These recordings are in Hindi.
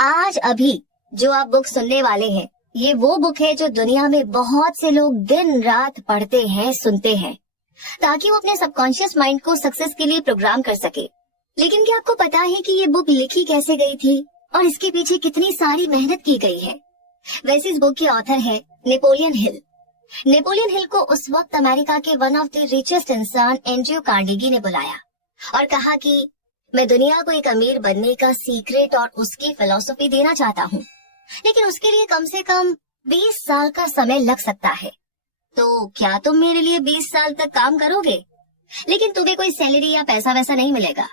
आज अभी जो आप बुक सुनने वाले हैं, ये वो बुक है जो दुनिया में बहुत से लोग दिन रात पढ़ते हैं, सुनते हैं, ताकि वो अपने सबकॉन्शियस माइंड को सक्सेस के लिए प्रोग्राम कर सके। लेकिन क्या आपको पता है कि ये बुक लिखी कैसे गई थी और इसके पीछे कितनी सारी मेहनत की गई है? वैसे इस बुक के ऑथर है नेपोलियन हिल। नेपोलियन हिल को उस वक्त अमेरिका के वन ऑफ द रिचेस्ट इंसान एंड्रयू कार्नेगी ने बुलाया और कहा कि मैं दुनिया को एक अमीर बनने का सीक्रेट और उसकी फिलॉसफी देना चाहता हूँ, लेकिन उसके लिए कम से कम 20 साल का समय लग सकता है। तो क्या तुम मेरे लिए 20 साल तक काम करोगे? लेकिन तुम्हें कोई सैलरी या पैसा वैसा नहीं मिलेगा।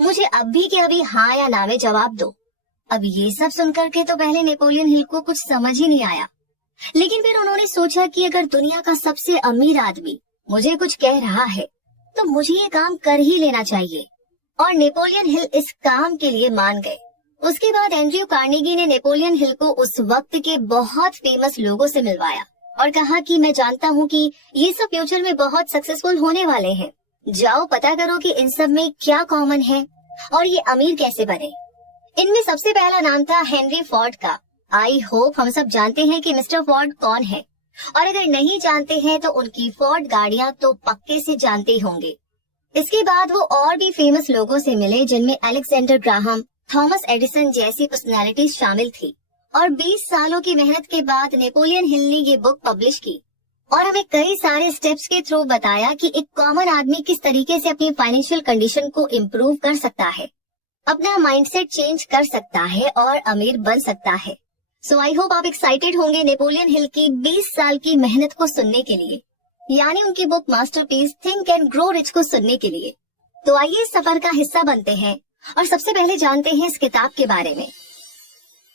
मुझे अभी के अभी हाँ या ना में जवाब दो। अब ये सब सुनकर के तो पहले नेपोलियन हिल को कुछ समझ ही नहीं आया, लेकिन फिर उन्होंने सोचा कि अगर दुनिया का सबसे अमीर आदमी मुझे कुछ कह रहा है तो मुझे ये काम कर ही लेना चाहिए। और नेपोलियन हिल इस काम के लिए मान गए। उसके बाद एंड्रयू कार्नेगी ने नेपोलियन हिल को उस वक्त के बहुत फेमस लोगों से मिलवाया और कहा कि मैं जानता हूँ कि ये सब फ्यूचर में बहुत सक्सेसफुल होने वाले हैं। जाओ पता करो कि इन सब में क्या कॉमन है और ये अमीर कैसे बने। इनमें सबसे पहला नाम था हेनरी फोर्ड का। आई होप हम सब जानते हैं कि मिस्टर फोर्ड कौन है, और अगर नहीं जानते हैं तो उनकी फोर्ड गाड़ियां तो पक्के से जानते ही होंगे। इसके बाद वो और भी फेमस लोगों से मिले, जिनमें अलेक्जेंडर ग्राहम, थॉमस एडिसन जैसी पर्सनालिटीज शामिल थी। और 20 सालों की मेहनत के बाद नेपोलियन हिल ने ये बुक पब्लिश की और हमें कई सारे स्टेप्स के थ्रू बताया कि एक कॉमन आदमी किस तरीके से अपनी फाइनेंशियल कंडीशन को इम्प्रूव कर सकता है, अपना माइंडसेट चेंज कर सकता है और अमीर बन सकता है। सो आई होप आप एक्साइटेड होंगे नेपोलियन हिल की 20 साल की मेहनत को सुनने के लिए, यानी उनकी book masterpiece think and grow rich को सुनने के लिए। तो आइए इस सफर का हिस्सा बनते हैं और सबसे पहले जानते हैं इस किताब के बारे में।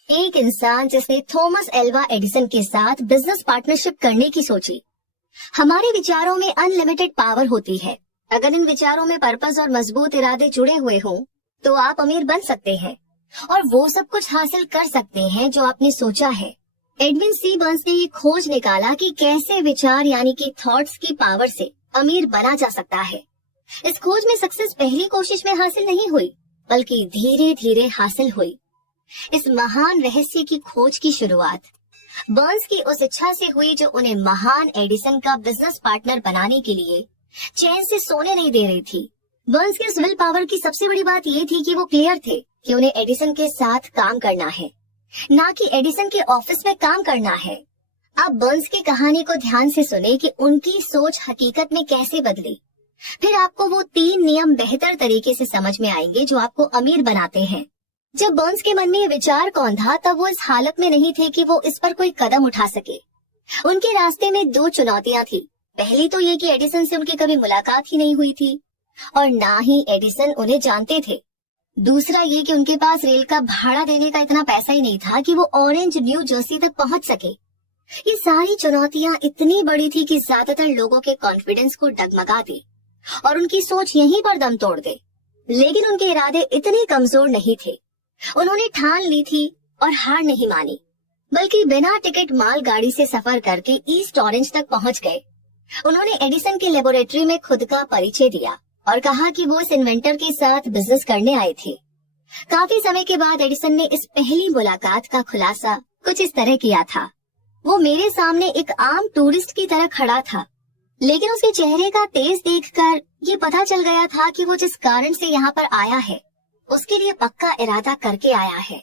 एक इंसान जिसने थॉमस एल्वा एडिसन के साथ बिजनेस पार्टनरशिप करने की सोची। हमारे विचारों में अनलिमिटेड पावर होती है। अगर इन विचारों में पर्पस और मजबूत इरादे जुड़े हुए हों तो आप अमीर बन सकते हैं और वो सब कुछ हासिल कर सकते हैं जो आपने सोचा है। एडविन सी बर्न्स ने ये खोज निकाला कि कैसे विचार यानी कि थॉट्स की पावर से अमीर बना जा सकता है। इस खोज में सक्सेस पहली कोशिश में हासिल नहीं हुई, बल्कि धीरे धीरे हासिल हुई। इस महान रहस्य की खोज की शुरुआत बर्न्स की उस इच्छा से हुई जो उन्हें महान एडिसन का बिजनेस पार्टनर बनाने के लिए चैन से सोने नहीं दे रही थी। बर्न्स के इस विल पावर की सबसे बड़ी बात ये थी कि वो क्लियर थे कि उन्हें एडिसन के साथ काम करना है, ना कि एडिसन के ऑफिस में काम करना है। आप बर्न्स की कहानी को ध्यान से सुने कि उनकी सोच हकीकत में कैसे बदली। फिर आपको वो 3 नियम बेहतर तरीके से समझ में आएंगे जो आपको अमीर बनाते हैं। जब बर्न्स के मन में ये विचार कौन था, तब वो इस हालत में नहीं थे कि वो इस पर कोई कदम उठा सके। उनके रास्ते में 2 चुनौतियां थी। पहली तो ये कि एडिसन से उनकी कभी मुलाकात ही नहीं हुई थी और ना ही एडिसन उन्हें जानते थे। दूसरा ये कि उनके पास रेल का भाड़ा देने का इतना पैसा ही नहीं था कि वो ऑरेंज न्यू जर्सी तक पहुंच सके। ये सारी चुनौतियां इतनी बड़ी थी कि ज्यादातर लोगों के कॉन्फिडेंस को डगमगा दे और उनकी सोच यहीं पर दम तोड़ दे। लेकिन उनके इरादे इतने कमजोर नहीं थे। उन्होंने ठान ली थी और हार नहीं मानी, बल्कि बिना टिकट मालगाड़ी से सफर करके ईस्ट ऑरेंज तक पहुंच गए। उन्होंने एडिसन के लेबोरेटरी में खुद का परिचय दिया और कहा कि वो इस इन्वेंटर के साथ बिजनेस करने आए थे। काफी समय के बाद एडिसन ने इस पहली मुलाकात का खुलासा कुछ इस तरह किया था। वो मेरे सामने एक आम टूरिस्ट की तरह खड़ा था, लेकिन उसके चेहरे का तेज देखकर ये पता चल गया था कि वो जिस कारण से यहाँ पर आया है उसके लिए पक्का इरादा करके आया है।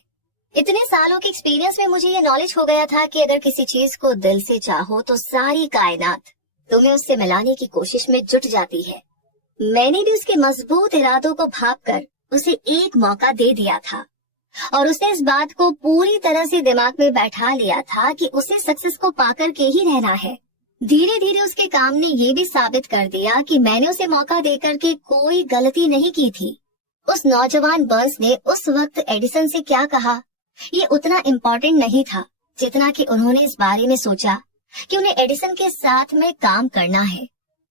इतने सालों के एक्सपीरियंस में मुझे ये नॉलेज हो गया था कि अगर किसी चीज को दिल से चाहो तो सारी कायनात तुम्हें उससे मिलाने की कोशिश में जुट जाती है। मैंने भी उसके मजबूत इरादों को भांपकर उसे एक मौका दे दिया था और उसने इस बात को पूरी तरह से दिमाग में बैठा लिया था कि उसे सक्सेस को पाकर के ही रहना है। धीरे धीरे उसके काम ने ये भी साबित कर दिया कि मैंने उसे मौका देकर के कोई गलती नहीं की थी। उस नौजवान बर्न्स ने उस वक्त एडिसन से क्या कहा ये उतना इम्पोर्टेंट नहीं था जितना कि उन्होंने इस बारे में सोचा कि उन्हें एडिसन के साथ में काम करना है।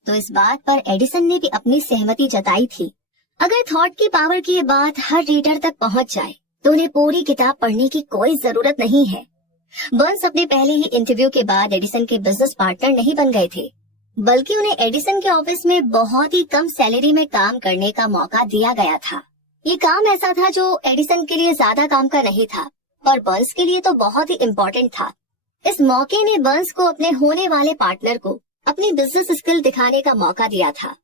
तो इस बात पर एडिसन ने भी अपनी सहमति जताई थी। अगर थॉट की पावर की ये बात हर रीडर तक पहुंच जाए तो उन्हें पूरी किताब पढ़ने की कोई जरूरत नहीं है। बर्न्स अपने पहले ही इंटरव्यू के बाद एडिसन के बिजनेस पार्टनर नहीं बन गए थे, बल्कि उन्हें एडिसन के ऑफिस में बहुत ही कम सैलरी में काम करने का मौका दिया गया था। ये काम ऐसा था जो एडिसन के लिए ज्यादा काम का नहीं था, और बर्न्स के लिए तो बहुत ही इम्पोर्टेंट था। इस मौके ने बर्न्स को अपने होने वाले पार्टनर को अपनी बिजनेस स्किल दिखाने का मौका दिया था।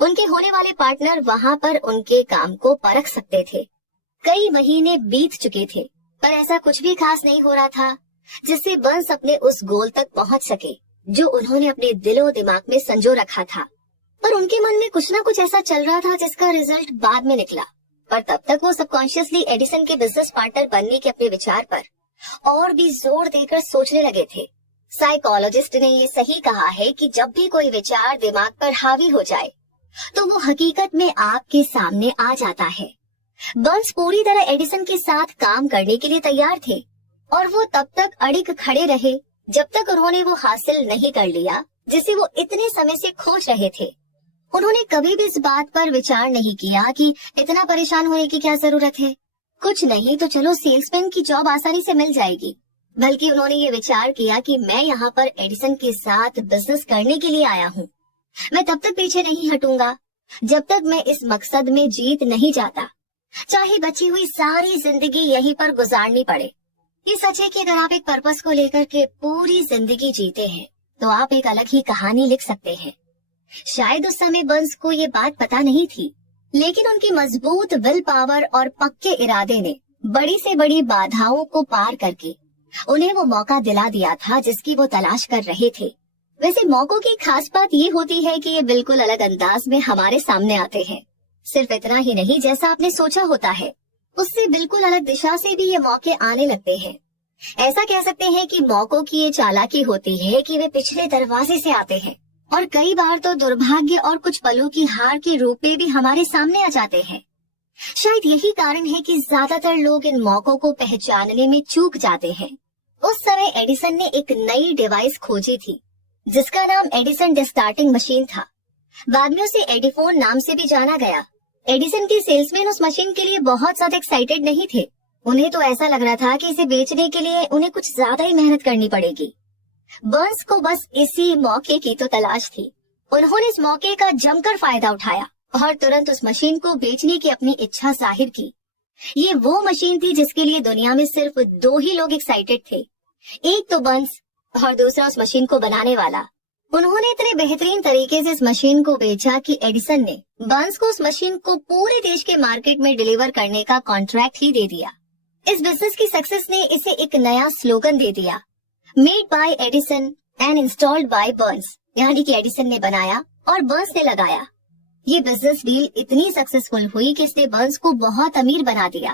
उनके होने वाले पार्टनर वहां पर उनके काम को परख सकते थे। कई महीने बीत चुके थे, पर ऐसा कुछ भी खास नहीं हो रहा था जिससे बर्न्स अपने उस गोल तक पहुंच सके जो उन्होंने अपने दिलो दिमाग में संजो रखा था। पर उनके मन में कुछ ना कुछ ऐसा चल रहा था जिसका रिजल्ट बाद में निकला। पर तब तक वो सबकॉन्शियसली एडिसन के बिजनेस पार्टनर बनने के अपने विचार पर और भी जोर देकर सोचने लगे थे। साइकोलॉजिस्ट ने ये सही कहा है कि जब भी कोई विचार दिमाग पर हावी हो जाए तो वो हकीकत में आपके सामने आ जाता है। बर्न्स पूरी तरह एडिसन के साथ काम करने के लिए तैयार थे और वो तब तक अड़िग खड़े रहे जब तक उन्होंने वो हासिल नहीं कर लिया जिसे वो इतने समय से खोज रहे थे। उन्होंने कभी भी इस बात पर विचार नहीं किया कि इतना परेशान होने की क्या जरूरत है, कुछ नहीं तो चलो सेल्समैन की जॉब आसानी से मिल जाएगी। बल्कि उन्होंने ये विचार किया कि मैं यहाँ पर एडिसन के साथ बिजनेस करने के लिए आया हूँ। मैं तब तक पीछे नहीं हटूंगा जब तक मैं इस मकसद में जीत नहीं जाता, चाहे बची हुई सारी जिंदगी यहीं पर गुजारनी पड़े। ये सच है कि अगर आप एक पर्पस को लेकर के पूरी जिंदगी जीते हैं तो आप एक अलग ही कहानी लिख सकते हैं। शायद उस समय बर्न्स को ये बात पता नहीं थी, लेकिन उनकी मजबूत विल पावर और पक्के इरादे ने बड़ी से बड़ी बाधाओं को पार करके उन्हें वो मौका दिला दिया था जिसकी वो तलाश कर रहे थे। वैसे मौकों की खास बात ये होती है कि ये बिल्कुल अलग अंदाज में हमारे सामने आते हैं। सिर्फ इतना ही नहीं, जैसा आपने सोचा होता है उससे बिल्कुल अलग दिशा से भी ये मौके आने लगते हैं। ऐसा कह सकते हैं कि मौकों की ये चालाकी होती है कि वे पिछले दरवाजे से आते हैं और कई बार तो दुर्भाग्य और कुछ पलों की हार के रूप में भी हमारे सामने आ जाते हैं। शायद यही कारण है कि ज्यादातर लोग इन मौकों को पहचानने में चूक जाते हैं। उस समय एडिसन ने एक नई डिवाइस खोजी थी जिसका नाम एडिसन डिस्टार्टिंग मशीन था। बाद में उसे एडिफोन नाम से भी जाना गया। एडिसन के सेल्समैन उस मशीन के लिए बहुत ज्यादा एक्साइटेड नहीं थे। उन्हें तो ऐसा लग रहा था कि इसे बेचने के लिए उन्हें कुछ ज्यादा ही मेहनत करनी पड़ेगी। बर्न्स को बस इसी मौके की तो तलाश थी। उन्होंने इस मौके का जमकर फायदा उठाया और तुरंत उस मशीन को बेचने की अपनी इच्छा जाहिर की। ये वो मशीन थी जिसके लिए दुनिया में सिर्फ 2 ही लोग एक्साइटेड थे, एक तो बर्न्स और दूसरा उस मशीन को बनाने वाला। उन्होंने इतने बेहतरीन तरीके से इस मशीन को बेचा कि एडिसन ने बर्न्स को उस मशीन को पूरे देश के मार्केट में डिलीवर करने का कॉन्ट्रैक्ट ही दे दिया। इस बिजनेस की सक्सेस ने इसे एक नया स्लोगन दे दिया, made by Edison and installed by Burns, यानी कि एडिसन ने बनाया और बर्न्स ने लगाया। ये बिजनेस डील इतनी सक्सेसफुल हुई कि इसने बर्न्स को बहुत अमीर बना दिया,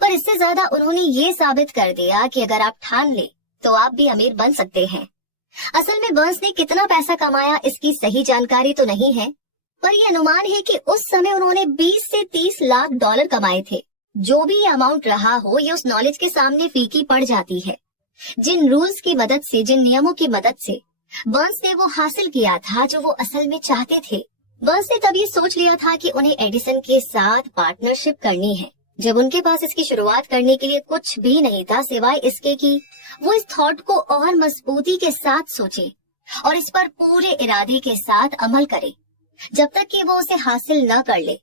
पर इससे ज्यादा उन्होंने ये साबित कर दिया कि अगर आप ठान ले तो आप भी अमीर बन सकते हैं। असल में बर्न्स ने कितना पैसा कमाया इसकी सही जानकारी तो नहीं है, पर यह अनुमान है कि उस समय उन्होंने 20 से 30 लाख डॉलर कमाए थे। जो भी ये अमाउंट रहा हो, ये उस नॉलेज के सामने फीकी पड़ जाती है जिन रूल्स की मदद से, जिन नियमों की मदद से बर्न्स ने वो हासिल किया था जो वो असल में चाहते थे। बर्न्स ने तभी सोच लिया था कि उन्हें एडिसन के साथ पार्टनरशिप करनी है, जब उनके पास इसकी शुरुआत करने के लिए कुछ भी नहीं था सिवाय इसके कि वो इस थॉट को और मजबूती के साथ सोचे और इस पर पूरे इरादे के साथ अमल करे जब तक कि वो उसे हासिल न कर ले।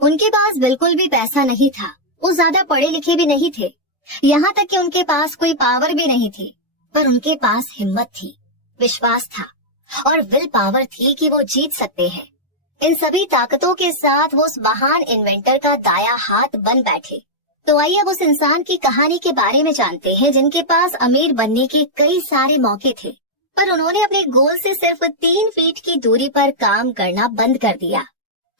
उनके पास बिल्कुल भी पैसा नहीं था, वो ज्यादा पढ़े लिखे भी नहीं थे, यहाँ तक कि उनके पास कोई पावर भी नहीं थी, पर उनके पास हिम्मत थी, विश्वास था और विल पावर थी कि वो जीत सकते हैं। इन सभी ताकतों के साथ वो उस महान इन्वेंटर का दाया हाथ बन बैठे। तो आइए अब उस इंसान की कहानी के बारे में जानते हैं जिनके पास अमीर बनने के कई सारे मौके थे, पर उन्होंने अपने गोल से सिर्फ 3 फीट की दूरी पर काम करना बंद कर दिया।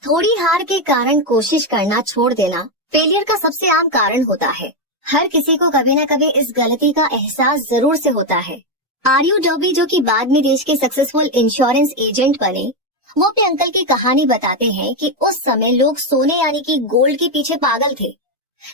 थोड़ी हार के कारण कोशिश करना छोड़ देना फेलियर का सबसे आम कारण होता है। हर किसी को कभी न कभी इस गलती का एहसास जरूर से होता है। आर्यू डॉबी, जो कि बाद में देश के सक्सेसफुल इंश्योरेंस एजेंट बने, वो अपने अंकल की कहानी बताते हैं कि उस समय लोग सोने यानी कि गोल्ड के पीछे पागल थे।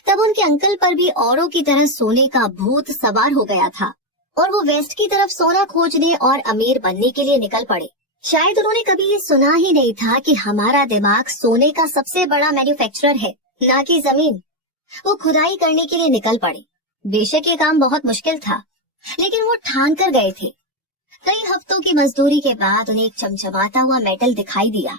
तब उनके अंकल पर भी औरों की तरह सोने का भूत सवार हो गया था और वो वेस्ट की तरफ सोना खोजने और अमीर बनने के लिए निकल पड़े। शायद उन्होंने कभी ये सुना ही नहीं था कि हमारा दिमाग सोने का सबसे बड़ा मैन्युफैक्चरर है, ना कि जमीन। वो खुदाई करने के लिए निकल पड़े। बेशक ये काम बहुत मुश्किल था, लेकिन वो ठान कर गए थे। कई हफ्तों की मजदूरी के बाद उन्हें एक चमचमाता हुआ मेटल दिखाई दिया।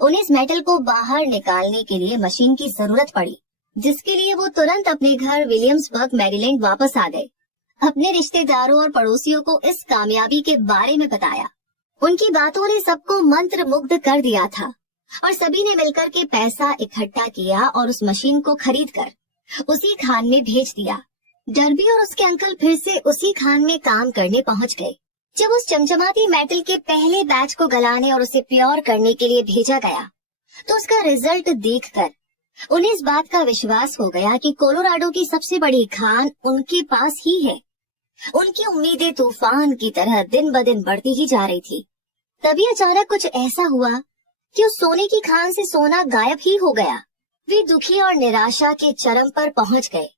उन्हें इस मेटल को बाहर निकालने के लिए मशीन की जरूरत पड़ी। जिसके लिए वो तुरंत अपने घर विलियम्सबर्ग मैरीलैंड वापस आ गए। अपने रिश्तेदारों और पड़ोसियों को इस कामयाबी के बारे में बताया। उनकी बातों ने सबको मंत्रमुग्ध कर दिया था और सभी ने मिलकर के पैसा इकट्ठा किया और उस मशीन को खरीदकर उसी खान में भेज दिया। डर्बी और उसके अंकल फिर से उसी खान में काम करने पहुंच गए। जब उस चमचमाती मेटल के पहले बैच को गलाने और उसे प्योर करने के लिए भेजा गया तो उसका रिजल्ट देखकर उन्हें इस बात का विश्वास हो गया कि कोलोराडो की सबसे बड़ी खान उनके पास ही है। उनकी उम्मीदें तूफान की तरह दिन ब दिन बढ़ती ही जा रही थी। तभी अचानक कुछ ऐसा हुआ कि उस सोने की खान से सोना गायब ही हो गया। वे दुखी और निराशा के चरम पर पहुंच गए।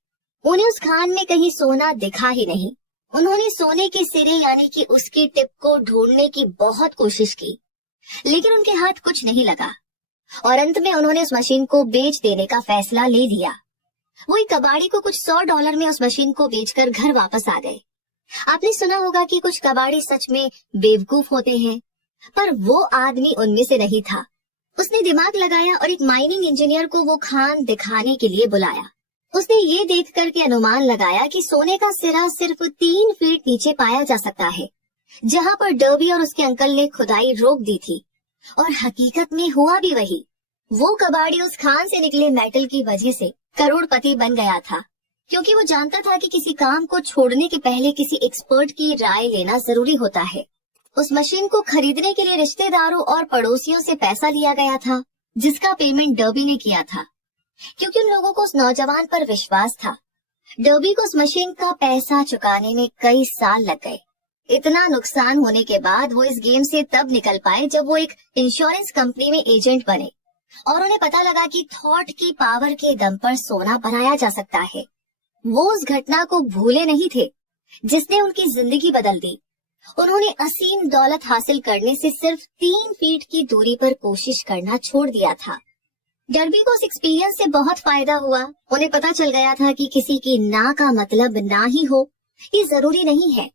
उन्हें उस खान में कहीं सोना दिखा ही नहीं। उन्होंने सोने के सिरे यानी कि उसकी टिप को ढूंढने की बहुत कोशिश की, लेकिन उनके हाथ कुछ नहीं लगा और अंत में उन्होंने उस मशीन को बेच देने का फैसला ले लिया। वो एक कबाड़ी को कुछ $100 में उस मशीन को बेचकर घर वापस आ गए। आपने सुना होगा कि कुछ कबाड़ी सच में बेवकूफ होते हैं, पर वो आदमी उनमें से नहीं था। उसने दिमाग लगाया और एक माइनिंग इंजीनियर को वो खान दिखाने के लिए बुलाया। उसने ये देख करके अनुमान लगाया कि सोने का सिरा सिर्फ 3 फीट नीचे पाया जा सकता है, जहाँ पर डर्बी और उसके अंकल ने खुदाई रोक दी थी। और हकीकत में हुआ भी वही। वो कबाड़ी उस खान से निकले मेटल की वजह से करोड़पति बन गया था, क्योंकि वो जानता था कि किसी काम को छोड़ने के पहले किसी एक्सपर्ट की राय लेना जरूरी होता है। उस मशीन को खरीदने के लिए रिश्तेदारों और पड़ोसियों से पैसा लिया गया था, जिसका पेमेंट डर्बी ने किया था, क्योंकि उन लोगों को उस नौजवान पर विश्वास था। डर्बी को उस मशीन का पैसा चुकाने में कई साल लग गए। इतना नुकसान होने के बाद वो इस गेम से तब निकल पाए जब वो एक इंश्योरेंस कंपनी में एजेंट बने और उन्हें पता लगा कि थॉट की पावर के दम पर सोना बनाया जा सकता है। वो उस घटना को भूले नहीं थे जिसने उनकी जिंदगी बदल दी। उन्होंने असीम दौलत हासिल करने से सिर्फ 3 फीट की दूरी पर कोशिश करना छोड़ दिया था। डर्बी को उस एक्सपीरियंस से बहुत फायदा हुआ। उन्हें पता चल गया था कि किसी की ना का मतलब ना ही हो, ये जरूरी नहीं है।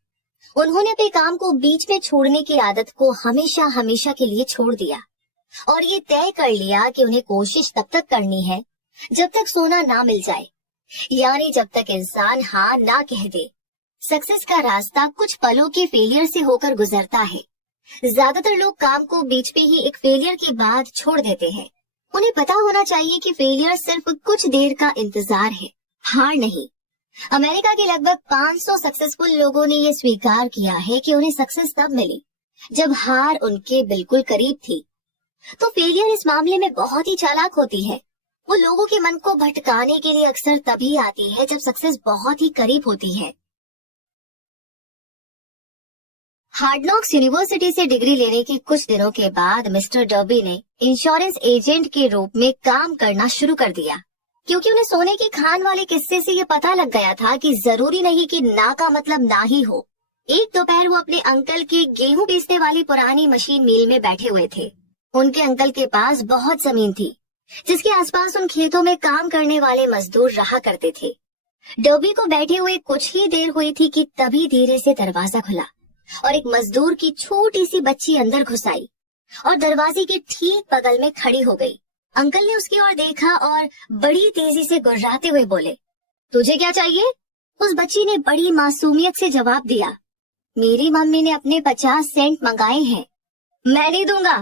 उन्होंने अपने काम को बीच में छोड़ने की आदत को हमेशा हमेशा के लिए छोड़ दिया और ये तय कर लिया कि उन्हें कोशिश तब तक करनी है जब तक सोना ना मिल जाए, यानी जब तक इंसान हाँ ना कह दे। सक्सेस का रास्ता कुछ पलों के फेलियर से होकर गुजरता है। ज्यादातर लोग काम को बीच में ही एक फेलियर के बाद छोड़ देते हैं। उन्हें पता होना चाहिए कि फेलियर सिर्फ कुछ देर का इंतजार है, हार नहीं। अमेरिका के लगभग 500 सक्सेसफुल लोगों ने ये स्वीकार किया है कि उन्हें सक्सेस तब मिली जब हार उनके बिल्कुल करीब थी। तो फेलियर इस मामले में बहुत ही चालाक होती है। वो लोगों के मन को भटकाने के लिए अक्सर तभी आती है जब सक्सेस बहुत ही करीब होती है। हार्ड नॉक्स यूनिवर्सिटी से डिग्री लेने के कुछ दिनों के बाद मिस्टर डर्बी ने इंश्योरेंस एजेंट के रूप में काम करना शुरू कर दिया, क्योंकि उन्हें सोने की खान वाले किस्से से ये पता लग गया था कि जरूरी नहीं कि ना का मतलब ना ही हो। एक दोपहर वो अपने अंकल की गेहूं पीसने वाली पुरानी मशीन मिल में बैठे हुए थे। उनके अंकल के पास बहुत जमीन थी, जिसके आसपास उन खेतों में काम करने वाले मजदूर रहा करते थे। डर्बी को बैठे हुए कुछ ही देर हुई थी कि तभी धीरे से दरवाजा खुला और एक मजदूर की छोटी सी बच्ची अंदर घुस आई और दरवाजे के ठीक बगल में खड़ी हो गई। अंकल ने उसकी ओर देखा और बड़ी तेजी से गुर्राते हुए बोले, तुझे क्या चाहिए? उस बच्ची ने बड़ी मासूमियत से जवाब दिया, मेरी मम्मी ने अपने 50 सेंट मंगाए हैं, मैं नहीं दूंगा।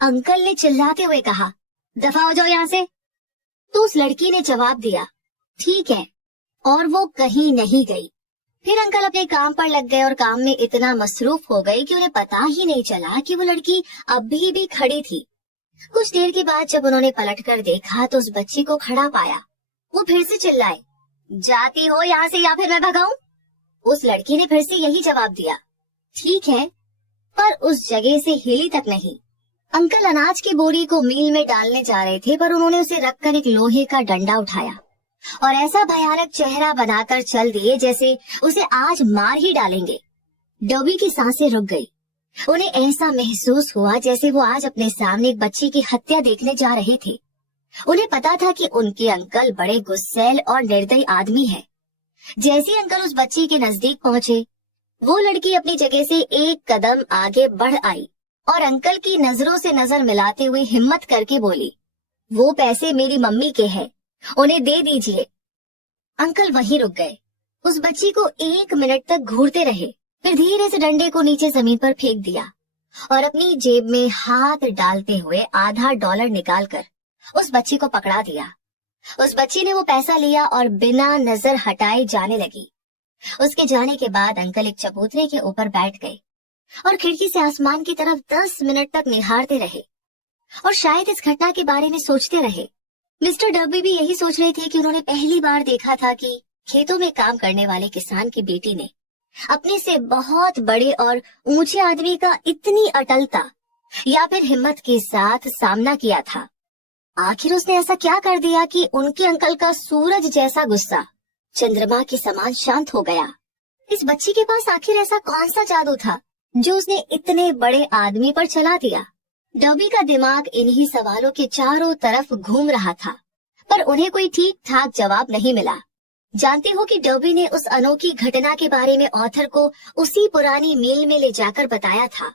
अंकल ने चिल्लाते हुए कहा, दफा हो जाओ यहाँ से। तो उस लड़की ने जवाब दिया, ठीक है, और वो कहीं नहीं गई। फिर अंकल अपने काम पर लग गए और काम में इतना मसरूफ हो गए कि उन्हें पता ही नहीं चला कि वो लड़की अभी भी खड़ी थी। कुछ देर के बाद जब उन्होंने पलटकर देखा तो उस बच्ची को खड़ा पाया। वो फिर से चिल्लाए, जाती हो यहाँ से या फिर मैं भगाऊं? उस लड़की ने फिर से यही जवाब दिया, ठीक है, पर उस जगह से हिली तक नहीं। अंकल अनाज की बोरी को मील में डालने जा रहे थे, पर उन्होंने उसे रखकर एक लोहे का डंडा उठाया और ऐसा भयानक चेहरा बनाकर चल दिए जैसे उसे आज मार ही डालेंगे। डर्बी की सांसें रुक गई। उन्हें ऐसा महसूस हुआ जैसे वो आज अपने सामने एक बच्ची की हत्या देखने जा रहे थे। उन्हें पता था कि उनके अंकल बड़े गुस्सैल और निर्दयी आदमी हैं। जैसे ही अंकल उस बच्ची के नजदीक पहुंचे, वो लड़की अपनी जगह से एक कदम आगे बढ़ आई और अंकल की नजरों से नजर मिलाते हुए हिम्मत करके बोली, वो पैसे मेरी मम्मी के हैं, उन्हें दे दीजिए। अंकल वहीं रुक गए। उस बच्ची को 1 मिनट तक घूरते रहे, फिर धीरे से डंडे को नीचे जमीन पर फेंक दिया और अपनी जेब में हाथ डालते हुए आधा डॉलर निकालकर उस बच्ची को पकड़ा दिया। उस बच्ची ने वो पैसा लिया और बिना नजर हटाए जाने लगी। उसके जाने के बाद अंकल एक चबूतरे के ऊपर बैठ गए और खिड़की से आसमान की तरफ 10 मिनट तक निहारते रहे और शायद इस घटना के बारे में सोचते रहे। मिस्टर डर्बी भी यही सोच रहे थे कि उन्होंने पहली बार देखा था कि खेतों में काम करने वाले किसान की बेटी ने अपने से बहुत बड़े और ऊंचे आदमी का इतनी अटलता या फिर हिम्मत के साथ सामना किया था। आखिर उसने ऐसा क्या कर दिया कि उनके अंकल का सूरज जैसा गुस्सा चंद्रमा के समान शांत हो गया। इस बच्ची के पास आखिर ऐसा कौन सा जादू था जो उसने इतने बड़े आदमी पर चला दिया। डर्बी का दिमाग इन्हीं सवालों के चारों तरफ घूम रहा था, पर उन्हें कोई ठीक ठाक जवाब नहीं मिला। जानते हो कि डर्बी ने उस अनोखी घटना के बारे में ऑथर को उसी पुरानी मील में ले जाकर बताया था,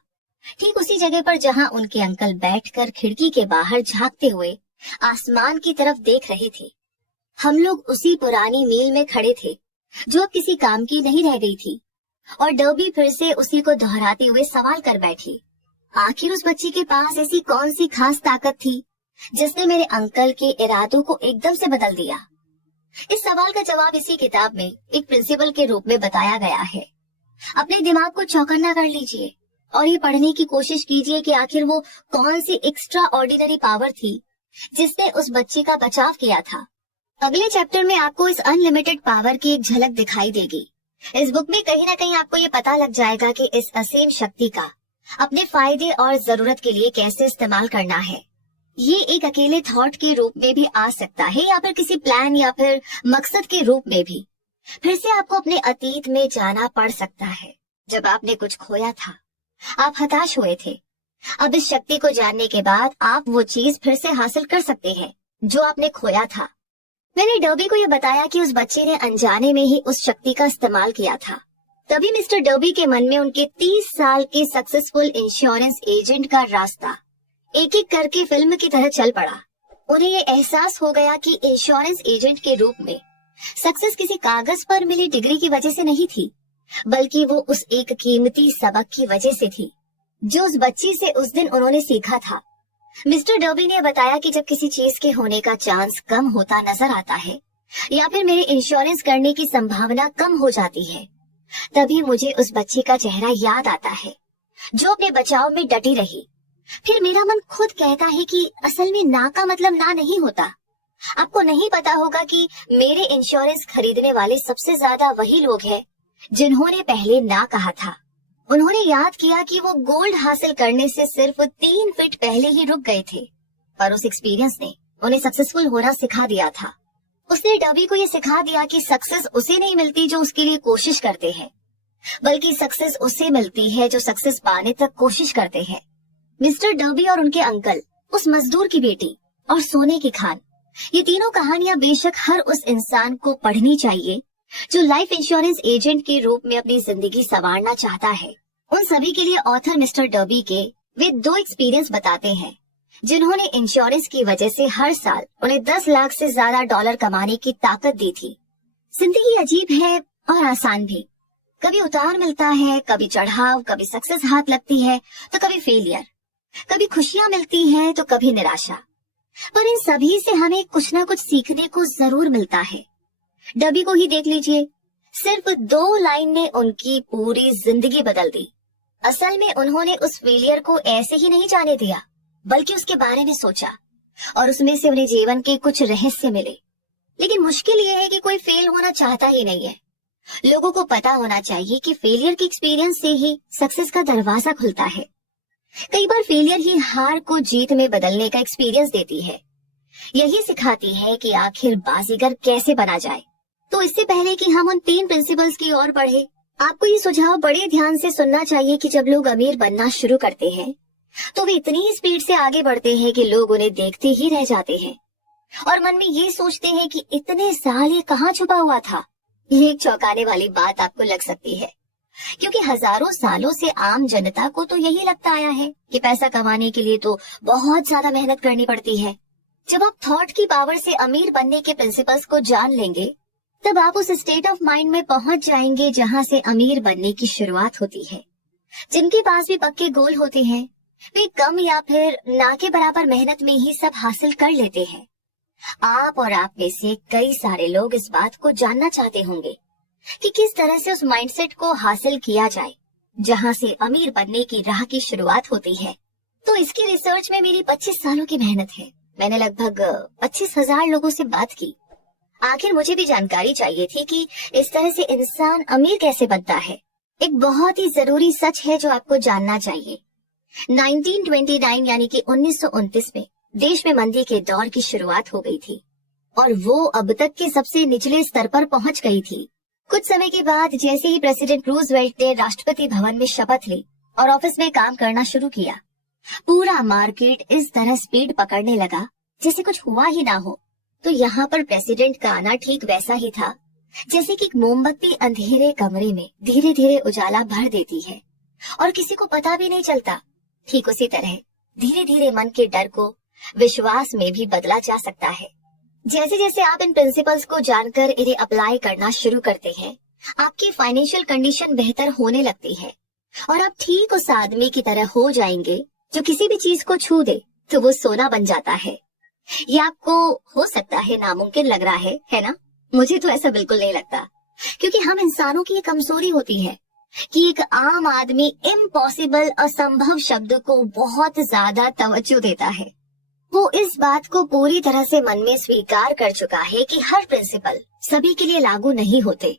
ठीक उसी जगह पर जहां उनके अंकल बैठकर खिड़की के बाहर झांकते हुए आसमान की तरफ देख रहे थे। हम लोग उसी पुरानी मील में खड़े थे जो अब किसी काम की नहीं रह गई थी, और डर्बी फिर से उसी को दोहराते हुए सवाल कर बैठी, आखिर उस बच्ची के पास ऐसी कौन सी खास ताकत थी जिसने मेरे अंकल के इरादों को एकदम से बदल दिया। इस सवाल का जवाब इसी किताब में एक प्रिंसिपल के रूप में बताया गया है। अपने दिमाग को चौकन्ना कर लीजिए और ये पढ़ने की कोशिश कीजिए कि आखिर वो कौन सी एक्स्ट्रा ऑर्डिनरी पावर थी जिसने उस बच्ची का बचाव किया था। अगले चैप्टर में आपको इस अनलिमिटेड पावर की एक झलक दिखाई देगी। इस बुक में कहीं ना कहीं आपको ये पता लग जाएगा कि इस असीम शक्ति का अपने फायदे और जरूरत के लिए कैसे इस्तेमाल करना है। ये एक अकेले थॉट के रूप में भी आ सकता है या फिर किसी प्लान या फिर मकसद के रूप में भी। फिर से आपको अपने अतीत में जाना पड़ सकता है जब आपने कुछ खोया था, आप हताश हुए थे। अब इस शक्ति को जानने के बाद आप वो चीज फिर से हासिल कर सकते हैं जो आपने खोया था। मैंने डर्बी को ये बताया कि उस बच्चे ने अनजाने में ही उस शक्ति का इस्तेमाल किया था। तभी मिस्टर डर्बी के मन में उनके 30 साल के सक्सेसफुल इंश्योरेंस एजेंट का रास्ता एक एक करके फिल्म की तरह चल पड़ा। उन्हें ये एहसास हो गया कि इंश्योरेंस एजेंट के रूप में सक्सेस किसी कागज पर मिली डिग्री की वजह से नहीं थी, बल्कि वो उस एक कीमती सबक की वजह से थी जो उस बच्ची से उस दिन उन्होंने सीखा था। मिस्टर डर्बी ने बताया कि जब किसी चीज के होने का चांस कम होता नजर आता है या फिर मेरे इंश्योरेंस करने की संभावना कम हो जाती है, तभी मुझे उस बच्ची का चेहरा याद आता है जो अपने बचाव में डटी रही। फिर मेरा मन खुद कहता है कि असल में ना का मतलब ना नहीं होता। आपको नहीं पता होगा कि मेरे इंश्योरेंस खरीदने वाले सबसे ज्यादा वही लोग हैं जिन्होंने पहले ना कहा था। उन्होंने याद किया कि वो गोल्ड हासिल करने से सिर्फ 3 फीट पहले ही रुक गए थे, पर उस एक्सपीरियंस ने उन्हें सक्सेसफुल होना सिखा दिया था। उसने डर्बी को ये सिखा दिया कि सक्सेस उसे नहीं मिलती जो उसके लिए कोशिश करते हैं, बल्कि सक्सेस उसे मिलती है जो सक्सेस पाने तक कोशिश करते हैं। मिस्टर डर्बी और उनके अंकल, उस मजदूर की बेटी और सोने की खान, ये तीनों कहानियां बेशक हर उस इंसान को पढ़नी चाहिए जो लाइफ इंश्योरेंस एजेंट के रूप में अपनी जिंदगी संवारना चाहता है। उन सभी के लिए ऑथर मिस्टर डर्बी के वे 2 एक्सपीरियंस बताते हैं जिन्होंने इंश्योरेंस की वजह से हर साल उन्हें 10 लाख से ज्यादा डॉलर कमाने की ताकत दी थी। जिंदगी अजीब है और आसान भी। कभी उतार मिलता है, कभी चढ़ाव, कभी सक्सेस हाथ लगती है तो कभी फेलियर, कभी खुशियां मिलती हैं तो कभी निराशा, पर इन सभी से हमें कुछ न कुछ सीखने को जरूर मिलता है। डर्बी को ही देख लीजिए, सिर्फ 2 लाइन ने उनकी पूरी जिंदगी बदल दी। असल में उन्होंने उस फेलियर को ऐसे ही नहीं जाने दिया, बल्कि उसके बारे में सोचा और उसमें से उन्हें जीवन के कुछ रहस्य मिले। लेकिन मुश्किल ये है कि कोई फेल होना चाहता ही नहीं है। लोगों को पता होना चाहिए कि फेलियर के एक्सपीरियंस से ही सक्सेस का दरवाजा खुलता है। कई बार फेलियर ही हार को जीत में बदलने का एक्सपीरियंस देती है। यही सिखाती है कि आखिर बाजीगर कैसे बना जाए। तो इससे पहले कि हम उन 3 प्रिंसिपल्स की ओर बढ़े, आपको ये सुझाव बड़े ध्यान से सुनना चाहिए कि जब लोग अमीर बनना शुरू करते हैं तो वे इतनी स्पीड से आगे बढ़ते हैं कि लोग उन्हें देखते ही रह जाते हैं और मन में ये सोचते हैं कि इतने साल ये कहाँ छुपा हुआ था। ये एक चौंकाने वाली बात आपको लग सकती है, क्योंकि हजारों सालों से आम जनता को तो यही लगता आया है कि पैसा कमाने के लिए तो बहुत ज्यादा मेहनत करनी पड़ती है। जब आप थॉट की पावर से अमीर बनने के प्रिंसिपल्स को जान लेंगे, तब आप उस स्टेट ऑफ माइंड में पहुंच जाएंगे जहां से अमीर बनने की शुरुआत होती है। जिनके पास भी पक्के गोल होते हैं, वे कम या फिर ना के बराबर मेहनत में ही सब हासिल कर लेते हैं। आप और आप में से कई सारे लोग इस बात को जानना चाहते होंगे कि किस तरह से उस माइंडसेट को हासिल किया जाए जहां से अमीर बनने की राह की शुरुआत होती है। तो इसकी रिसर्च में मेरी 25 सालों की मेहनत है। मैंने लगभग 25,000 लोगों से बात की। आखिर मुझे भी जानकारी चाहिए थी कि इस तरह से इंसान अमीर कैसे बनता है। एक बहुत ही जरूरी सच है जो आपको जानना चाहिए। 1929 यानी कि 1929 में देश में मंदी के दौर की शुरुआत हो गई थी और वो अब तक के सबसे निचले स्तर पर पहुंच गई थी। कुछ समय के बाद जैसे ही प्रेसिडेंट रूजवेल्ट ने राष्ट्रपति भवन में शपथ ली और ऑफिस में काम करना शुरू किया, पूरा मार्केट इस तरह स्पीड पकड़ने लगा जैसे कुछ हुआ ही ना हो। तो यहाँ पर प्रेसिडेंट का आना ठीक वैसा ही था जैसे कि एक मोमबत्ती अंधेरे कमरे में धीरे धीरे उजाला भर देती है और किसी को पता भी नहीं चलता। ठीक उसी तरह धीरे धीरे मन के डर को विश्वास में भी बदला जा सकता है। जैसे जैसे आप इन प्रिंसिपल्स को जानकर इन्हें अप्लाई करना शुरू करते हैं, आपकी फाइनेंशियल कंडीशन बेहतर होने लगती है और आप ठीक उस आदमी की तरह हो जाएंगे जो किसी भी चीज को छू दे तो वो सोना बन जाता है। ये आपको हो सकता है नामुमकिन लग रहा है ना? मुझे तो ऐसा बिल्कुल नहीं लगता, क्योंकि हम इंसानों की ये कमजोरी होती है कि एक आम आदमी इम्पॉसिबल, असंभव शब्द को बहुत ज्यादा तवज्जो देता है। वो इस बात को पूरी तरह से मन में स्वीकार कर चुका है कि हर प्रिंसिपल सभी के लिए लागू नहीं होते,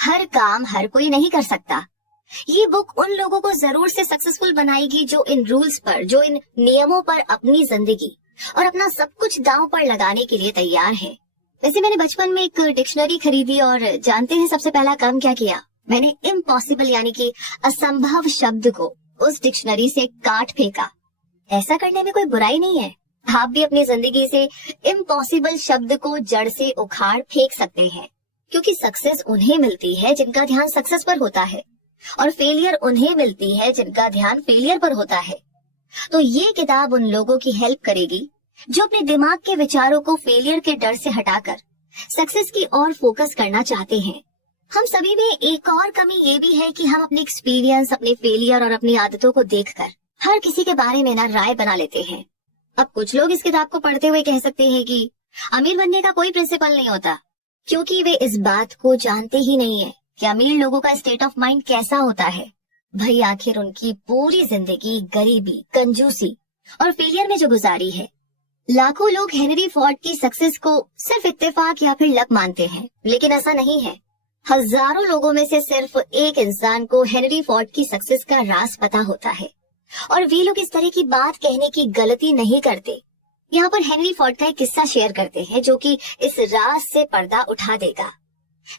हर काम हर कोई नहीं कर सकता। ये बुक उन लोगों को जरूर से सक्सेसफुल बनाएगी जो इन रूल्स पर, जो इन नियमों पर अपनी जिंदगी और अपना सब कुछ दांव पर लगाने के लिए तैयार है। वैसे मैंने बचपन में एक डिक्शनरी खरीदी और जानते हैं सबसे पहला काम क्या किया? मैंने इम्पॉसिबल यानी कि असंभव शब्द को उस डिक्शनरी से काट फेंका। ऐसा करने में कोई बुराई नहीं है। आप भी अपनी जिंदगी से इम्पॉसिबल शब्द को जड़ से उखाड़ फेंक सकते हैं, क्योंकि सक्सेस उन्हें मिलती है जिनका ध्यान सक्सेस पर होता है और फेलियर उन्हें मिलती है जिनका ध्यान फेलियर पर होता है। तो ये किताब उन लोगों की हेल्प करेगी जो अपने दिमाग के विचारों को फेलियर के डर से हटाकर सक्सेस की ओर फोकस करना चाहते हैं। हम सभी में एक और कमी ये भी है कि हम अपने एक्सपीरियंस, अपने फेलियर और अपनी आदतों को देखकर हर किसी के बारे में ना राय बना लेते हैं। अब कुछ लोग इस किताब को पढ़ते हुए कह सकते हैं कि अमीर बनने का कोई प्रिंसिपल नहीं होता, क्योंकि वे इस बात को जानते ही नहीं है कि अमीर लोगों का स्टेट ऑफ माइंड कैसा होता है। भाई आखिर उनकी पूरी जिंदगी गरीबी, कंजूसी और फेलियर में जो गुजारी है। लाखों लोग हेनरी फोर्ड की सक्सेस को सिर्फ इत्तेफाक या फिर लक मानते हैं, लेकिन ऐसा नहीं है। हजारों लोगों में से सिर्फ एक इंसान को हेनरी फोर्ड की सक्सेस का राज पता होता है और वे लोग इस तरह की बात कहने की गलती नहीं करते। यहाँ पर हेनरी फोर्ड का एक किस्सा शेयर करते हैं जो कि इस राज से पर्दा उठा देगा।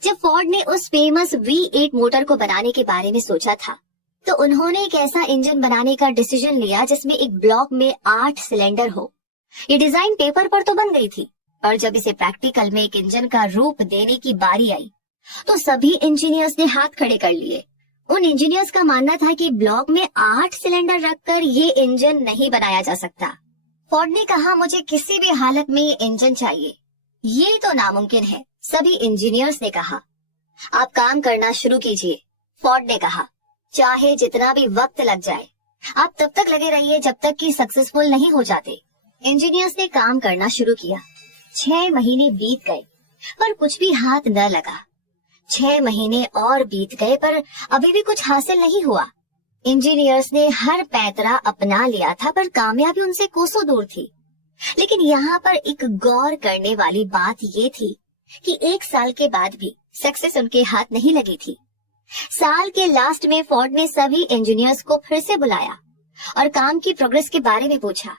जब फोर्ड ने उस फेमस V8 मोटर को बनाने के बारे में सोचा था, तो उन्होंने एक ऐसा इंजन बनाने का डिसीजन लिया जिसमें एक ब्लॉक में 8 सिलेंडर हो। ये डिजाइन पेपर पर तो बन गई थी, पर जब इसे प्रैक्टिकल में एक इंजन का रूप देने की बारी आई तो सभी इंजीनियर्स ने हाथ खड़े कर लिए। उन इंजीनियर्स का मानना था कि ब्लॉक में 8 सिलेंडर रखकर ये इंजन नहीं बनाया जा सकता। फोर्ड ने कहा, मुझे किसी भी हालत में ये इंजन चाहिए, ये तो नामुमकिन है। सभी इंजीनियर्स ने कहा, आप काम करना शुरू कीजिए। फोर्ड ने कहा, चाहे जितना भी वक्त लग जाए, आप तब तक लगे रहिए जब तक कि सक्सेसफुल नहीं हो जाते। इंजीनियर्स ने काम करना शुरू किया। 6 महीने बीत गए पर कुछ भी हाथ न लगा। 6 महीने और बीत गए पर अभी भी कुछ हासिल नहीं हुआ। इंजीनियर्स ने हर पैतरा अपना लिया था पर कामयाबी उनसे कोसों दूर थी। लेकिन यहाँ पर एक गौर करने वाली बात ये थी कि 1 साल के बाद भी सक्सेस उनके हाथ नहीं लगी थी। साल के लास्ट में फोर्ड ने सभी इंजीनियर्स को फिर से बुलाया और काम की प्रोग्रेस के बारे में पूछा।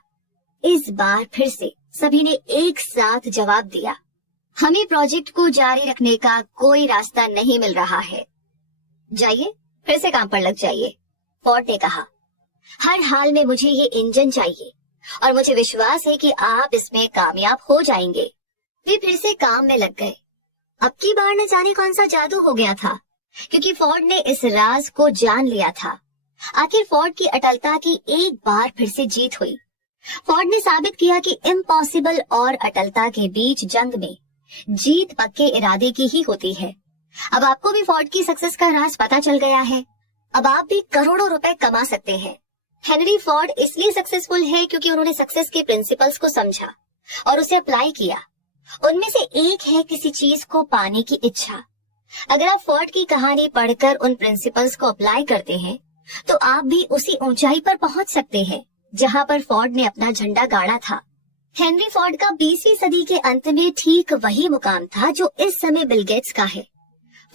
इस बार फिर से सभी ने एक साथ जवाब दिया, हमें प्रोजेक्ट को जारी रखने का कोई रास्ता नहीं मिल रहा है, जाइए फिर से काम पर लग जाइए। फोर्ड ने कहा, हर हाल में मुझे ये इंजन चाहिए और मुझे विश्वास है कि आप इसमें कामयाब हो जाएंगे। वे फिर से काम में लग गए। अब की बार न जाने कौन सा जादू हो गया था, क्योंकि फोर्ड ने इस राज को जान लिया था। आखिर फोर्ड की अटलता की एक बार फिर से जीत हुई। फोर्ड ने साबित किया कि इम्पॉसिबल और अटलता के बीच जंग में जीत पक्के इरादे की ही होती है। अब आपको भी फोर्ड की सक्सेस का राज पता चल गया है। अब आप भी करोड़ों रुपए कमा सकते हैं। हेनरी फोर्ड इसलिए सक्सेसफुल है क्योंकि उन्होंने सक्सेस के प्रिंसिपल्स को समझा और उसे अप्लाई किया। उनमें से एक है किसी चीज को पाने की इच्छा। अगर आप फोर्ड की कहानी पढ़कर उन प्रिंसिपल्स को अप्लाई करते हैं तो आप भी उसी ऊंचाई पर पहुंच सकते हैं जहां पर फोर्ड ने अपना झंडा गाड़ा था। हेनरी फोर्ड का 20वीं सदी के अंत में ठीक वही मुकाम था जो इस समय बिल गेट्स का है।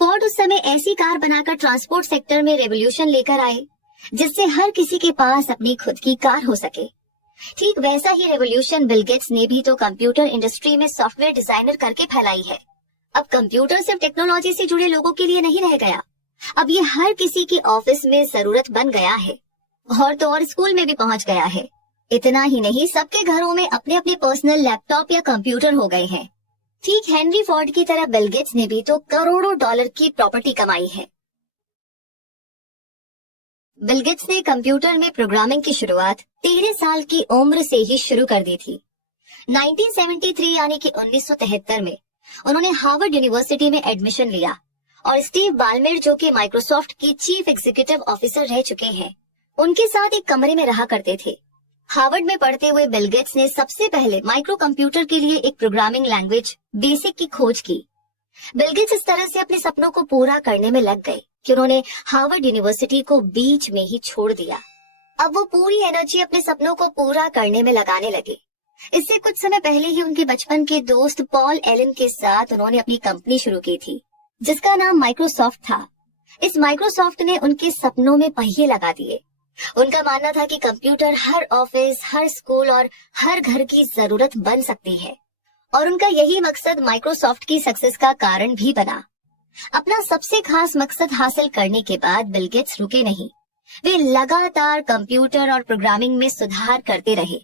फोर्ड उस समय ऐसी कार बनाकर ट्रांसपोर्ट सेक्टर में रेवोल्यूशन लेकर आए जिससे हर किसी के पास अपनी खुद की कार हो सके। ठीक वैसा ही रेवोल्यूशन बिल गेट्स ने भी तो कंप्यूटर इंडस्ट्री में सॉफ्टवेयर डिजाइनर करके फैलाई है। अब कंप्यूटर सिर्फ टेक्नोलॉजी से जुड़े लोगों के लिए नहीं रह गया, अब ये हर किसी की ऑफिस में जरूरत बन गया है और तो और स्कूल में भी पहुंच गया है। इतना ही नहीं, सबके घरों में अपने अपने पर्सनल लैपटॉप या कंप्यूटर हो गए हैं। ठीक हेनरी फोर्ड की तरह बिल गेट्स ने भी तो करोड़ों डॉलर की प्रॉपर्टी कमाई है। बिल गेट्स ने कंप्यूटर में प्रोग्रामिंग की शुरुआत 13 साल की उम्र से ही शुरू कर दी थी। 1973 यानी कि 1973 में उन्होंने हार्वर्ड यूनिवर्सिटी में एडमिशन लिया और स्टीव बालमेर जो कि माइक्रोसॉफ्ट की चीफ एग्जीक्यूटिव ऑफिसर रह चुके हैं, उनके साथ एक कमरे में रहा करते थे। हार्वर्ड में पढ़ते हुए बिल गेट्स ने सबसे पहले माइक्रो कंप्यूटर के लिए एक प्रोग्रामिंग लैंग्वेज बेसिक की खोज की। बिल गेट्स इस तरह से अपने सपनों को पूरा करने में लग गए कि उन्होंने हार्वर्ड यूनिवर्सिटी को बीच में ही छोड़ दिया। अब वो पूरी एनर्जी अपने सपनों को पूरा करने में लगाने लगे। इससे कुछ समय पहले ही उनके बचपन के दोस्त पॉल एलन के साथ उन्होंने अपनी कंपनी शुरू की थी जिसका नाम माइक्रोसॉफ्ट था। इस माइक्रोसॉफ्ट ने उनके सपनों में पहिए लगा दिए। उनका मानना था कि कंप्यूटर हर ऑफिस, हर स्कूल और हर घर की जरूरत बन सकती है और उनका यही मकसद माइक्रोसॉफ्ट की सक्सेस का कारण भी बना। अपना सबसे खास मकसद हासिल करने के बाद बिल गेट्स रुके नहीं। वे लगातार कंप्यूटर और प्रोग्रामिंग में सुधार करते रहे।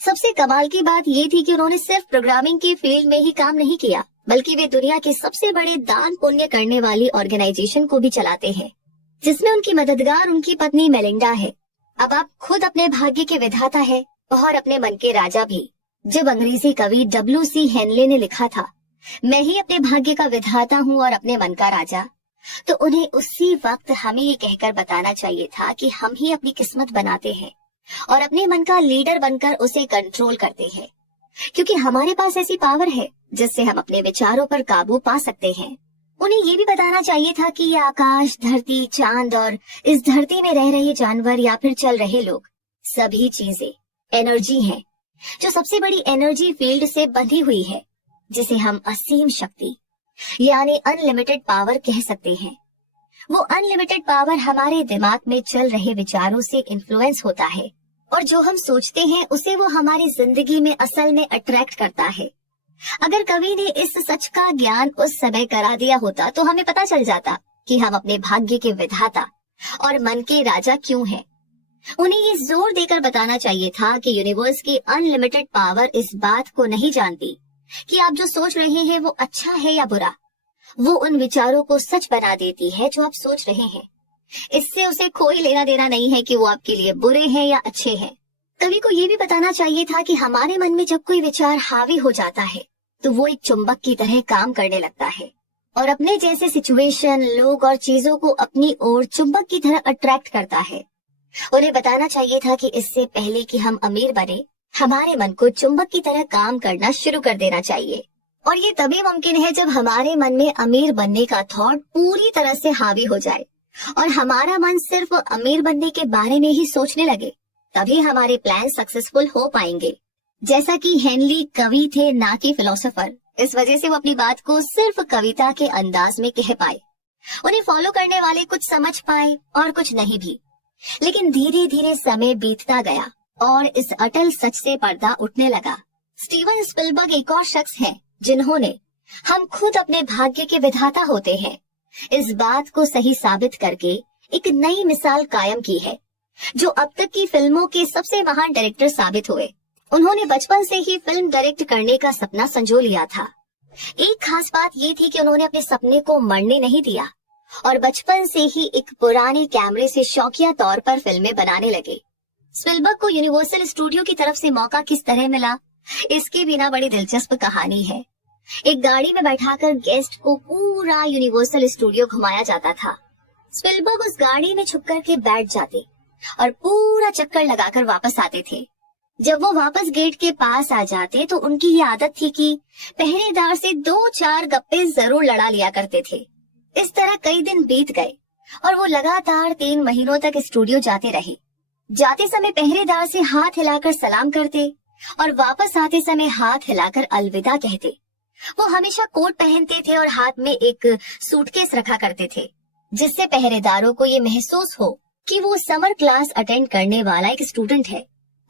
सबसे कमाल की बात ये थी कि उन्होंने सिर्फ प्रोग्रामिंग के फील्ड में ही काम नहीं किया, बल्कि वे दुनिया के सबसे बड़े दान पुण्य करने वाली ऑर्गेनाइजेशन को भी चलाते हैं जिसमें उनकी मददगार उनकी पत्नी मेलिंडा है। अब आप खुद अपने भाग्य के विधाता है और अपने मन के राजा भी। जब अंग्रेजी कवि W.C. हेनले ने लिखा था, मैं ही अपने भाग्य का विधाता हूँ और अपने मन का राजा, तो उन्हें उसी वक्त हमें ये कहकर बताना चाहिए था कि हम ही अपनी किस्मत बनाते हैं और अपने मन का लीडर बनकर उसे कंट्रोल करते हैं, क्योंकि हमारे पास ऐसी पावर है जिससे हम अपने विचारों पर काबू पा सकते हैं। उन्हें ये भी बताना चाहिए था कि ये आकाश, धरती, चांद और इस धरती में रह रहे जानवर या फिर चल रहे लोग, सभी चीजें एनर्जी हैं जो सबसे बड़ी एनर्जी फील्ड से बंधी हुई है, जिसे हम असीम शक्ति यानी अनलिमिटेड पावर कह सकते हैं। वो अनलिमिटेड पावर हमारे दिमाग में चल रहे विचारों से इन्फ्लुएंस होता है और जो हम सोचते हैं उसे वो हमारी जिंदगी में असल में अट्रैक्ट करता है। अगर कवि ने इस सच का ज्ञान उस समय करा दिया होता तो हमें पता चल जाता कि हम अपने भाग्य के विधाता और मन के राजा क्यों हैं। उन्हें ये जोर देकर बताना चाहिए था कि यूनिवर्स की अनलिमिटेड पावर इस बात को नहीं जानती कि आप जो सोच रहे हैं वो अच्छा है या बुरा। वो उन विचारों को सच बना देती है जो आप सोच रहे हैं। इससे उसे कोई लेना देना नहीं है कि वो आपके लिए बुरे हैं या अच्छे हैं। कवि को ये भी बताना चाहिए था कि हमारे मन में जब कोई विचार हावी हो जाता है तो वो एक चुंबक की तरह काम करने लगता है और अपने जैसे सिचुएशन, लोग और चीजों को अपनी ओर चुंबक की तरह अट्रैक्ट करता है। उन्हें बताना चाहिए था कि इससे पहले कि हम अमीर बने, हमारे मन को चुंबक की तरह काम करना शुरू कर देना चाहिए। और ये तभी मुमकिन है जब हमारे मन में अमीर बनने का थॉट पूरी तरह से हावी हो जाए और हमारा मन सिर्फ अमीर बनने के बारे में ही सोचने लगे, तभी हमारे प्लान सक्सेसफुल हो पाएंगे। जैसा कि हेनली कवि थे ना कि फिलोसोफर, इस वजह से वो अपनी बात को सिर्फ कविता के अंदाज में कह पाए। उन्हें फॉलो करने वाले कुछ समझ पाए और कुछ नहीं भी, लेकिन धीरे धीरे समय बीतता गया और इस अटल सच से पर्दा उठने लगा। स्टीवन स्पिलबर्ग एक और शख्स है जिन्होंने हम खुद अपने भाग्य के विधाता होते हैं इस बात को सही साबित करके एक नई मिसाल कायम की है, जो अब तक की फिल्मों के सबसे महान डायरेक्टर साबित हुए। उन्होंने बचपन से ही फिल्म डायरेक्ट करने का सपना संजो लिया था। एक खास बात ये थी कि उन्होंने अपने सपने को मरने नहीं दिया और बचपन से ही एक पुराने कैमरे से शौकिया तौर पर फिल्में बनाने लगे। स्पिलबर्ग को यूनिवर्सल स्टूडियो की तरफ से मौका किस तरह मिला, इसकी बिना बड़ी दिलचस्प कहानी है। एक गाड़ी में बैठाकर गेस्ट को पूरा यूनिवर्सल स्टूडियो घुमाया जाता था। स्पिलबर्ग उस गाड़ी में छुप कर के बैठ जाते और पूरा चक्कर लगाकर वापस आते थे। जब वो वापस गेट के पास आ जाते तो उनकी ये आदत थी कि पहरेदार से 2-4 गप्पे जरूर लड़ा लिया करते थे। इस तरह कई दिन बीत गए और वो लगातार 3 महीनों तक स्टूडियो जाते रहे। जाते समय पहरेदार से हाथ हिलाकर सलाम करते और वापस आते समय हाथ हिलाकर अलविदा कहते। वो हमेशा कोट पहनते थे और हाथ में एक सूटकेस रखा करते थे, जिससे पहरेदारों को ये महसूस हो कि वो समर क्लास अटेंड करने वाला एक स्टूडेंट है।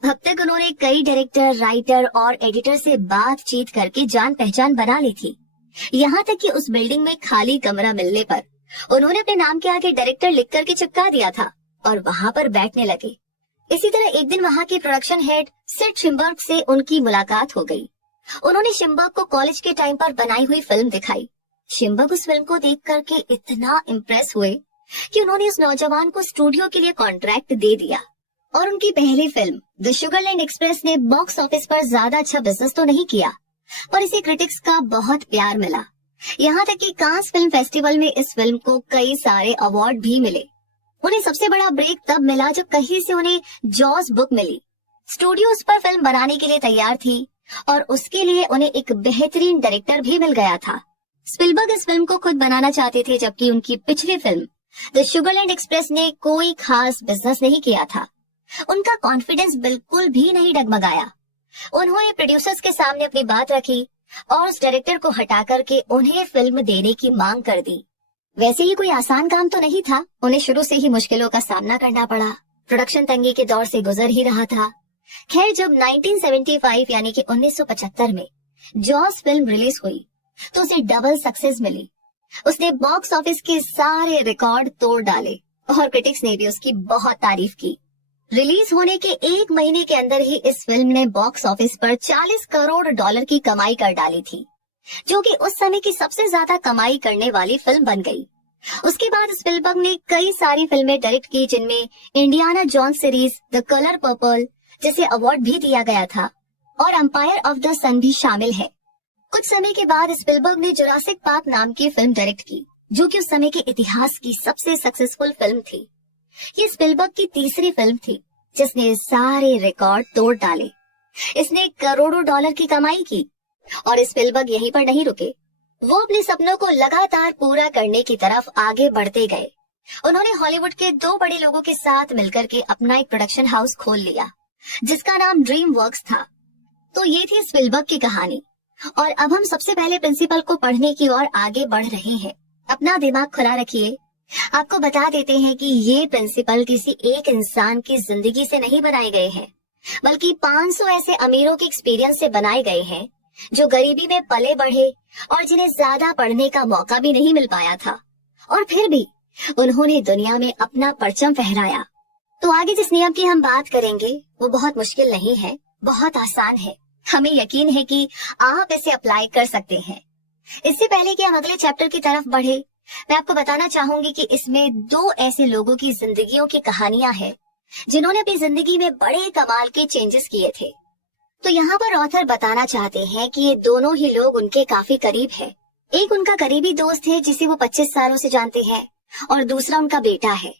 अब तक उन्होंने कई डायरेक्टर, राइटर और एडिटर से बातचीत करके जान पहचान बना ली थी। यहाँ तक कि उस बिल्डिंग में खाली कमरा मिलने पर उन्होंने अपने नाम के आगे डायरेक्टर लिख करके चिपका दिया था और वहाँ पर बैठने लगे। इसी तरह एक दिन वहाँ के प्रोडक्शन हेड सिड शिम्बर्ग से उनकी मुलाकात हो गई। उन्होंने शिम्बर्ग को कॉलेज के टाइम पर बनाई हुई फिल्म दिखाई। शिम्बर्ग उस फिल्म को देख करके इतना इम्प्रेस हुए कि उन्होंने उस नौजवान को स्टूडियो के लिए कॉन्ट्रैक्ट दे दिया। और उनकी पहली फिल्म द शुगरलैंड एक्सप्रेस ने बॉक्स ऑफिस पर ज्यादा अच्छा बिजनेस तो नहीं किया, पर इसे क्रिटिक्स का बहुत प्यार मिला। यहाँ तक कि कांस फिल्म फेस्टिवल में इस फिल्म को कई सारे अवार्ड भी मिले। उन्हें सबसे बड़ा ब्रेक तब मिला जब कहीं से उन्हें जॉस बुक मिली। स्टूडियो उस पर फिल्म बनाने के लिए तैयार थी और उसके लिए उन्हें एक बेहतरीन डायरेक्टर भी मिल गया था। स्पिलबर्ग इस फिल्म को खुद बनाना चाहते थे, जबकि उनकी पिछली फिल्म द शुगरलैंड एक्सप्रेस ने कोई खास बिजनेस नहीं किया था। उनका कॉन्फिडेंस बिल्कुल भी नहीं डगमगाया। उन्होंने प्रोड्यूसर्स के सामने अपनी बात रखी और उस डायरेक्टर को हटा करके उन्हें फिल्म देने की मांग कर दी। वैसे ही कोई आसान काम तो नहीं था, उन्हें शुरू से ही मुश्किलों का सामना करना पड़ा। प्रोडक्शन तंगी के दौर से गुजर ही रहा था। खैर, जब 1975 यानी कि 1975 में जॉस फिल्म रिलीज हुई तो उसे डबल सक्सेस मिली। उसने बॉक्स ऑफिस के सारे रिकॉर्ड तोड़ डाले और क्रिटिक्स ने भी उसकी बहुत तारीफ की। रिलीज होने के 1 महीने के अंदर ही इस फिल्म ने बॉक्स ऑफिस पर $40 करोड़ की कमाई कर डाली थी, जो कि उस समय की सबसे ज्यादा कमाई करने वाली फिल्म बन गई। उसके बाद स्पिलबर्ग ने कई सारी फिल्में डायरेक्ट की, जिनमें Indiana Jones series, the colour purple जिसे अवार्ड भी दिया गया था, और एम्पायर ऑफ द सन भी शामिल है। कुछ समय के बाद स्पिलबर्ग ने जुरासिक पार्क नाम की फिल्म डायरेक्ट की, जो कि उस समय के इतिहास की सबसे सक्सेसफुल फिल्म थी। ये स्पिलबर्ग की तीसरी फिल्म थी जिसने सारे रिकॉर्ड तोड़ डाले। इसने करोड़ों डॉलर की कमाई की और स्पिलबर्ग यहीं पर नहीं रुके। वो अपने सपनों को लगातार पूरा करने की तरफ आगे बढ़ते गए। उन्होंने हॉलीवुड के 2 बड़े लोगों के साथ मिलकर के अपना एक प्रोडक्शन हाउस खोल लिया, जिसका नाम ड्रीम वर्क्स था। तो ये थी स्पिलबर्ग की कहानी। और अब हम सबसे पहले प्रिंसिपल को पढ़ने की ओर आगे बढ़ रहे हैं। अपना दिमाग खुला रखिए। आपको बता देते हैं कि ये प्रिंसिपल किसी एक इंसान की जिंदगी से नहीं बनाए गए हैं, बल्कि 500 ऐसे अमीरों के एक्सपीरियंस से बनाए गए हैं जो गरीबी में पले बढ़े और जिन्हें ज्यादा पढ़ने का मौका भी नहीं मिल पाया था, और फिर भी उन्होंने दुनिया में अपना परचम फहराया। तो आगे जिस नियम की हम बात करेंगे वो बहुत मुश्किल नहीं है, बहुत आसान है। हमें यकीन है कि आप इसे अप्लाई कर सकते हैं। इससे पहले कि हम अगले चैप्टर की तरफ बढ़े, मैं आपको बताना चाहूंगी कि इसमें 2 ऐसे लोगों की जिंदगियों की कहानियां हैं जिन्होंने अपनी जिंदगी में बड़े कमाल के चेंजेस किए थे। तो यहाँ पर ऑथर बताना चाहते हैं कि ये दोनों ही लोग उनके काफी करीब है। एक उनका करीबी दोस्त है जिसे वो 25 सालों से जानते हैं, और दूसरा उनका बेटा है।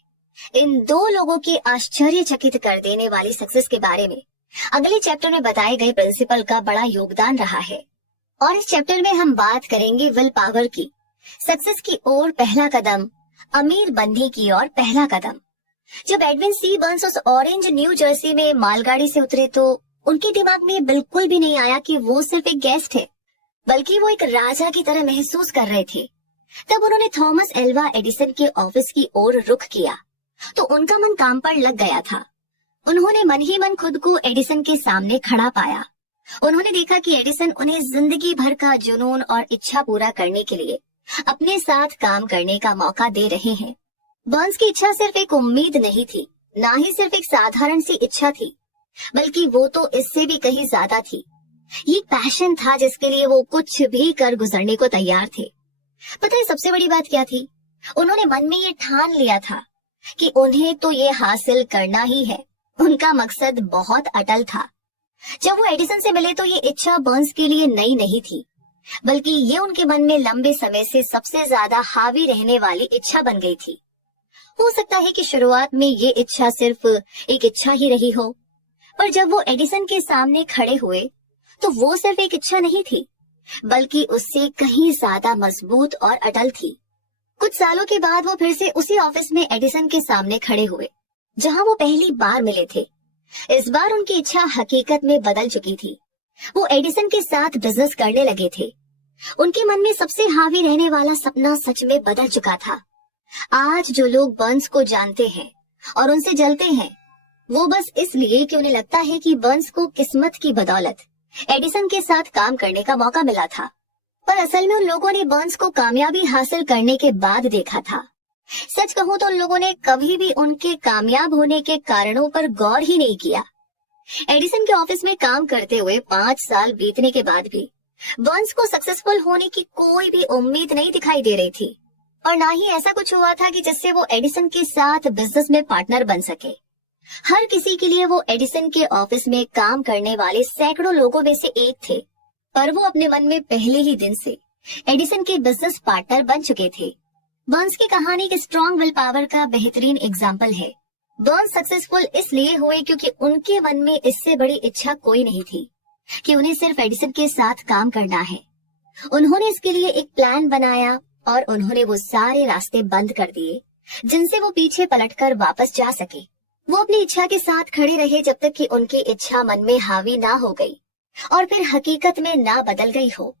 इन 2 लोगों की आश्चर्यचकित कर देने वाली सक्सेस के बारे में अगले चैप्टर में बताए गए प्रिंसिपल का बड़ा योगदान रहा है। और इस चैप्टर में हम बात करेंगे विल पावर की। सक्सेस की ओर पहला कदम, अमीर बनने की ओर पहला कदम। जब एडविन सी बर्न्स उस ऑरेंज न्यू जर्सी में मालगाड़ी से उतरे तो उनके दिमाग में बिल्कुल भी नहीं आया कि वो सिर्फ एक गेस्ट है, बल्कि वो एक राजा की तरह महसूस कर रहे थे। तब उन्होंने थॉमस एल्वा एडिसन के ऑफिस की ओर रुख किया तो उनका मन काम पर लग गया था। उन्होंने मन ही मन खुद को एडिसन के सामने खड़ा पाया। उन्होंने देखा कि एडिसन उन्हें जिंदगी भर का जुनून और इच्छा पूरा करने के लिए अपने साथ काम करने का मौका दे रहे हैं। बर्न्स की इच्छा सिर्फ एक उम्मीद नहीं थी, ना ही सिर्फ एक साधारण सी इच्छा थी, बल्कि वो तो इससे भी कहीं ज्यादा थी। ये पैशन था जिसके लिए वो कुछ भी कर गुजरने को तैयार थे। पता है सबसे बड़ी बात क्या थी? उन्होंने मन में ये ठान लिया था कि उन्हें तो ये हासिल करना ही है। उनका मकसद बहुत अटल था। जब वो एडिसन से मिले तो ये इच्छा बर्न्स के लिए नई नहीं थी, बल्कि ये उनके मन में लंबे समय से सबसे ज्यादा हावी रहने वाली इच्छा बन गई थी। हो सकता है कि शुरुआत में ये इच्छा सिर्फ एक इच्छा ही रही हो, पर जब वो एडिसन के सामने खड़े हुए तो वो सिर्फ एक इच्छा नहीं थी, बल्कि उससे कहीं ज्यादा मजबूत और अटल थी। कुछ सालों के बाद वो फिर से उसी ऑफिस में एडिसन के सामने खड़े हुए, जहां वो पहली बार मिले थे। इस बार उनकी इच्छा हकीकत में बदल चुकी थी। वो एडिसन के साथ बिजनेस करने लगे थे। उनके मन में सबसे हावी रहने वाला सपना सच में बदल चुका था। आज जो लोग बर्न्स को जानते हैं और उनसे जलते हैं, वो बस इसलिए कि उन्हें लगता है कि बर्न्स को किस्मत की बदौलत एडिसन के साथ काम करने का मौका मिला था। पर असल में उन लोगों ने बर्न्स को कामयाबी हासिल करने के बाद देखा था। सच कहूं तो उन लोगों ने कभी भी उनके कामयाब होने के कारणों पर गौर ही नहीं किया। एडिसन के ऑफिस में काम करते हुए 5 साल बीतने के बाद भी बर्न्स को सक्सेसफुल होने की कोई भी उम्मीद नहीं दिखाई दे रही थी, और ना ही ऐसा कुछ हुआ था कि जिससे वो एडिसन के साथ बिजनेस में पार्टनर बन सके। हर किसी के लिए वो एडिसन के ऑफिस में काम करने वाले सैकड़ों लोगों में से एक थे, पर वो अपने मन में पहले ही दिन से एडिसन के बिजनेस पार्टनर बन चुके थे। बर्न्स की कहानी के स्ट्रॉन्ग विल पावर का बेहतरीन एग्जाम्पल है। बर्न्स सक्सेसफुल इसलिए हुए क्योंकि उनके मन में इससे बड़ी इच्छा कोई नहीं थी कि उन्हें सिर्फ एडिसन के साथ काम करना है। उन्होंने इसके लिए एक प्लान बनाया और उन्होंने वो सारे रास्ते बंद कर दिए जिनसे वो पीछे पलटकर वापस जा सके। वो अपनी इच्छा के साथ खड़े रहे जब तक कि उनकी इच्छा मन में हावी ना हो गई और फिर हकीकत में ना बदल गई हो।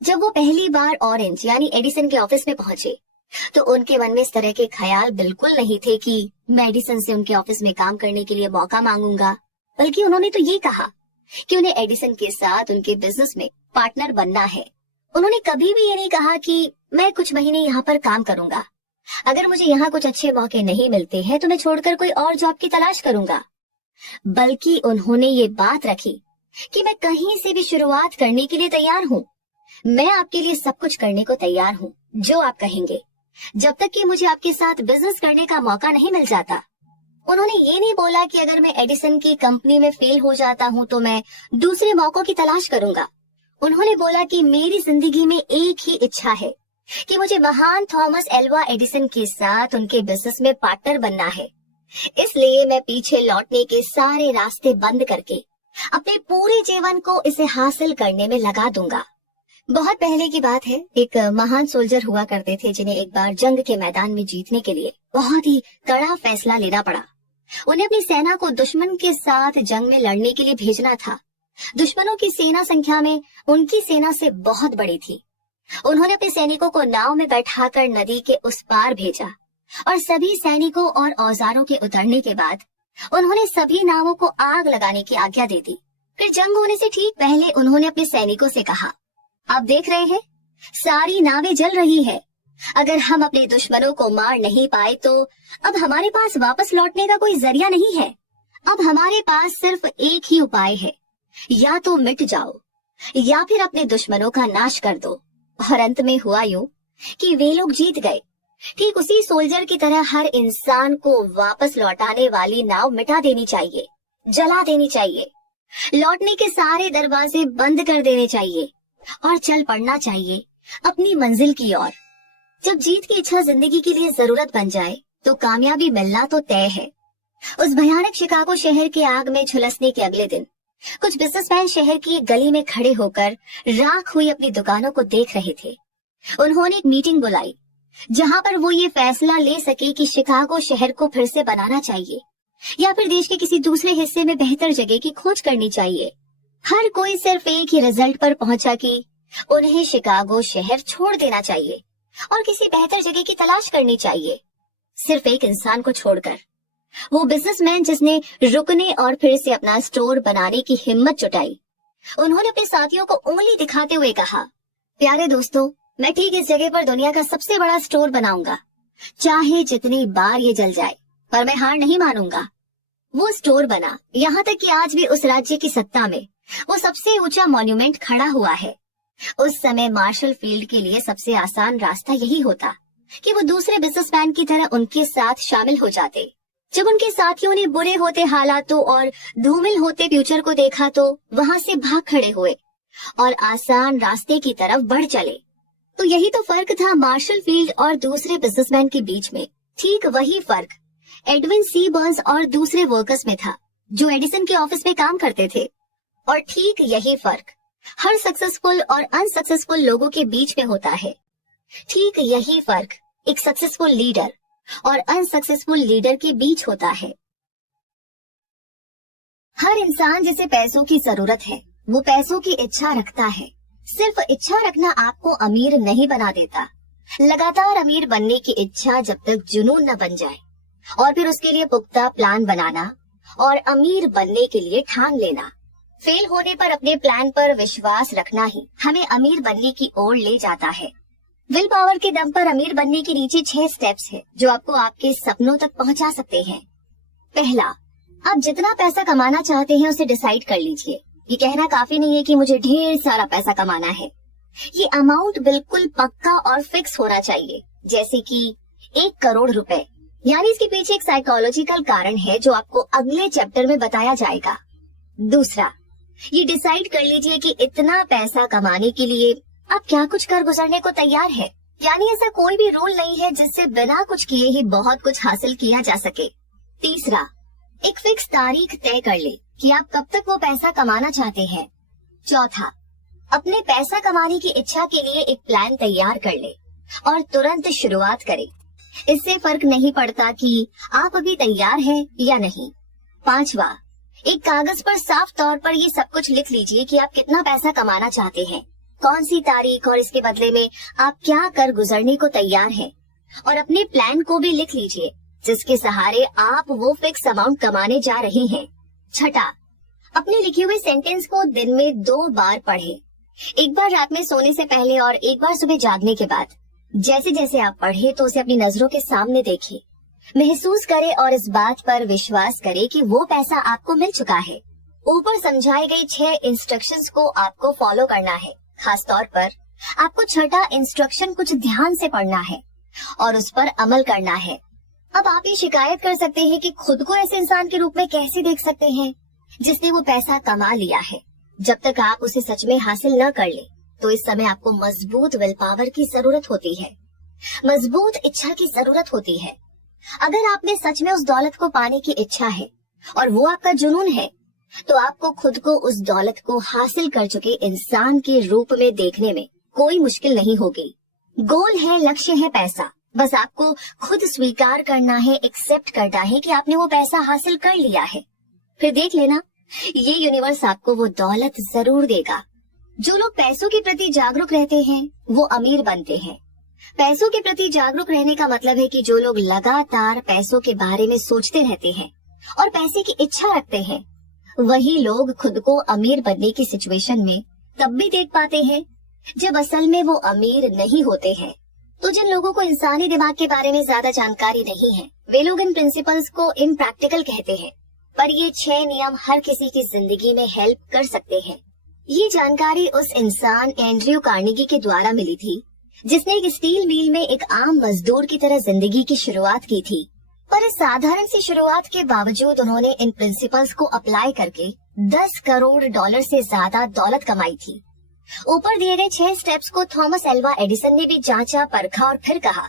जब वो पहली बार ऑरेंज यानी एडिसन के ऑफिस में पहुंचे तो उनके मन में इस तरह के ख्याल बिल्कुल नहीं थे कि मैं एडिसन से उनके ऑफिस में काम करने के लिए मौका मांगूंगा, बल्कि उन्होंने तो ये कहा कि उन्हें एडिसन के साथ उनके बिजनेस में पार्टनर बनना है। उन्होंने कभी भी ये नहीं कहा कि मैं कुछ महीने यहाँ पर काम करूंगा, अगर मुझे यहाँ कुछ अच्छे मौके नहीं मिलते हैं तो मैं छोड़कर कोई और जॉब की तलाश करूंगा, बल्कि उन्होंने ये बात रखी कि मैं कहीं से भी शुरुआत करने के लिए तैयार हूँ। मैं आपके लिए सब कुछ करने को तैयार हूँ जो आप कहेंगे, जब तक कि मुझे आपके साथ बिजनेस करने का मौका नहीं मिल जाता। उन्होंने ये नहीं बोला कि अगर मैं एडिसन की कंपनी में फेल हो जाता हूँ तो मैं दूसरे मौकों की तलाश करूंगा। उन्होंने बोला कि मेरी जिंदगी में एक ही इच्छा है कि मुझे महान थॉमस एल्वा एडिसन के साथ उनके बिजनेस में पार्टनर बनना है। इसलिए मैं पीछे लौटने के सारे रास्ते बंद करके अपने पूरे जीवन को इसे हासिल करने में लगा दूंगा। बहुत पहले की बात है, एक महान सोल्जर हुआ करते थे जिन्हें एक बार जंग के मैदान में जीतने के लिए बहुत ही कड़ा फैसला लेना पड़ा। उन्हें अपनी सेना को दुश्मन के साथ जंग में लड़ने के लिए भेजना था। दुश्मनों की सेना संख्या में उनकी सेना से बहुत बड़ी थी। उन्होंने अपने सैनिकों को नाव में बैठाकर नदी के उस पार भेजा और सभी सैनिकों और औजारों के उतरने के बाद उन्होंने सभी नावों को आग लगाने की आज्ञा दे दी। फिर जंग होने से ठीक पहले उन्होंने अपने सैनिकों से कहा, आप देख रहे हैं सारी नावें जल रही है। अगर हम अपने दुश्मनों को मार नहीं पाए तो अब हमारे पास वापस लौटने का कोई जरिया नहीं है। अब हमारे पास सिर्फ एक ही उपाय है, या तो मिट जाओ या फिर अपने दुश्मनों का नाश कर दो। और अंत में हुआ यूं कि वे लोग जीत गए। ठीक उसी सोल्जर की तरह हर इंसान को वापस लौटाने वाली नाव मिटा देनी चाहिए, जला देनी चाहिए, लौटने के सारे दरवाजे बंद कर देने चाहिए और चल पड़ना चाहिए अपनी मंजिल की ओर। जब जीत की इच्छा जिंदगी के लिए जरूरत बन जाए तो कामयाबी मिलना तो तय है। उस भयानक शिकागो शहर के आग में झुलसने के अगले दिन कुछ बिजनेसमैन शहर की एक गली में खड़े होकर राख हुई अपनी दुकानों को देख रहे थे। उन्होंने एक मीटिंग बुलाई जहां पर वो ये फैसला ले सके कि शिकागो शहर को फिर से बनाना चाहिए या फिर देश के किसी दूसरे हिस्से में बेहतर जगह की खोज करनी चाहिए। हर कोई सिर्फ एक ही रिजल्ट पर पहुंचा कि उन्हें शिकागो शहर छोड़ देना चाहिए और किसी बेहतर जगह की तलाश करनी चाहिए। सिर्फ एक इंसान को छोड़कर, वो बिजनेसमैन जिसने रुकने और फिर से अपना स्टोर बनाने की हिम्मत जुटाई। उन्होंने अपने साथियों को उंगली दिखाते हुए कहा, प्यारे दोस्तों, मैं ठीक इस जगह पर दुनिया का सबसे बड़ा स्टोर बनाऊंगा, चाहे जितनी बार ये जल जाए, पर मैं हार नहीं मानूंगा। वो स्टोर बना, यहाँ तक कि आज भी उस राज्य की सत्ता में वो सबसे ऊंचा मॉन्यूमेंट खड़ा हुआ है। उस समय मार्शल फील्ड के लिए सबसे आसान रास्ता यही होता कि वो दूसरे बिजनेसमैन की तरह उनके साथ शामिल हो जाते। जब उनके साथियों ने बुरे होते हालातों और धूमिल होते फ्यूचर को देखा तो वहां से भाग खड़े हुए और आसान रास्ते की तरफ बढ़ चले। तो यही तो फर्क था मार्शल फील्ड और दूसरे बिजनेसमैन के बीच में। ठीक वही फर्क एडविन सी बर्न्स और दूसरे वर्कर्स में था जो एडिसन के ऑफिस में काम करते थे। और ठीक यही फर्क हर सक्सेसफुल और अनसक्सेसफुल लोगों के बीच में होता है। ठीक यही फर्क एक सक्सेसफुल लीडर और अनसक्सेसफुल लीडर के बीच होता है। हर इंसान जिसे पैसों की जरूरत है वो पैसों की इच्छा रखता है। सिर्फ इच्छा रखना आपको अमीर नहीं बना देता। लगातार अमीर बनने की इच्छा जब तक जुनून न बन जाए और फिर उसके लिए पुख्ता प्लान बनाना और अमीर बनने के लिए ठान लेना। फेल होने पर अपने प्लान पर विश्वास रखना ही हमें अमीर बनने की ओर ले जाता है। विल पावर के दम पर अमीर बनने के नीचे 6 स्टेप्स है जो आपको आपके सपनों तक पहुंचा सकते हैं। पहला, आप जितना पैसा कमाना चाहते हैं उसे डिसाइड कर लीजिए। ये कहना काफी नहीं है कि मुझे ढेर सारा पैसा कमाना है। ये अमाउंट बिल्कुल पक्का और फिक्स होना चाहिए, जैसे कि 1 करोड़ रुपए। यानी इसके पीछे एक साइकोलॉजिकल कारण है जो आपको अगले चैप्टर में बताया जाएगा। दूसरा, ये डिसाइड कर लीजिए कि इतना पैसा कमाने के लिए आप क्या कुछ कर गुजरने को तैयार है। यानी ऐसा कोई भी रूल नहीं है जिससे बिना कुछ किए ही बहुत कुछ हासिल किया जा सके। तीसरा, एक फिक्स तारीख तय कर ले कि आप कब तक वो पैसा कमाना चाहते हैं। चौथा, अपने पैसा कमाने की इच्छा के लिए एक प्लान तैयार कर ले और तुरंत शुरुआत करें। इससे फर्क नहीं पड़ता कि आप अभी तैयार हैं या नहीं। पांचवा, एक कागज पर साफ तौर पर ये सब कुछ लिख लीजिए कि आप कितना पैसा कमाना चाहते हैं, कौन सी तारीख और इसके बदले में आप क्या कर गुजरने को तैयार हैं। और अपने प्लान को भी लिख लीजिए जिसके सहारे आप वो फिक्स अमाउंट कमाने जा रहे हैं। छठा, अपने लिखे हुए सेंटेंस को दिन में 2 बार पढ़े। एक बार रात में सोने से पहले और एक बार सुबह जागने के बाद। जैसे जैसे आप पढ़े तो उसे अपनी नजरों के सामने देखिए, महसूस करें और इस बात पर विश्वास करें कि वो पैसा आपको मिल चुका है। ऊपर समझाई गई 6 इंस्ट्रक्शंस को आपको फॉलो करना है। खास तौर पर आपको छठा इंस्ट्रक्शन कुछ ध्यान से पढ़ना है और उस पर अमल करना है। अब आप ये शिकायत कर सकते हैं कि खुद को ऐसे इंसान के रूप में कैसे देख सकते हैं जिसने वो पैसा कमा लिया है। जब तक आप उसे सच में हासिल न कर ले तो इस समय आपको मजबूत विल पावर की जरूरत होती है, मजबूत इच्छा की जरूरत होती है। अगर आप में सच में उस दौलत को पाने की इच्छा है और वो आपका जुनून है तो आपको खुद को उस दौलत को हासिल कर चुके इंसान के रूप में देखने में कोई मुश्किल नहीं होगी। गोल है, लक्ष्य है पैसा, बस आपको खुद स्वीकार करना है, एक्सेप्ट करना है कि आपने वो पैसा हासिल कर लिया है। फिर देख लेना, ये यूनिवर्स आपको वो दौलत जरूर देगा। जो लोग पैसों के प्रति जागरूक रहते हैं वो अमीर बनते हैं। पैसों के प्रति जागरूक रहने का मतलब है कि जो लोग लगातार पैसों के बारे में सोचते रहते हैं और पैसे की इच्छा रखते हैं वही लोग खुद को अमीर बनने की सिचुएशन में तब भी देख पाते हैं जब असल में वो अमीर नहीं होते हैं। तो जिन लोगों को इंसानी दिमाग के बारे में ज्यादा जानकारी नहीं है वे लोग इन प्रिंसिपल्स को इम्प्रैक्टिकल कहते हैं, पर ये 6 नियम हर किसी की जिंदगी में हेल्प कर सकते हैं। ये जानकारी उस इंसान एंड्रयू कार्नेगी के द्वारा मिली थी जिसने एक स्टील मिल में एक आम मजदूर की तरह जिंदगी की शुरुआत की थी। पर इस साधारण सी शुरुआत के बावजूद उन्होंने इन प्रिंसिपल्स को अप्लाई करके $10 करोड़ से ज्यादा दौलत कमाई थी। ऊपर दिए गए 6 स्टेप्स को थॉमस एल्वा एडिसन ने भी जांचा, परखा और फिर कहा,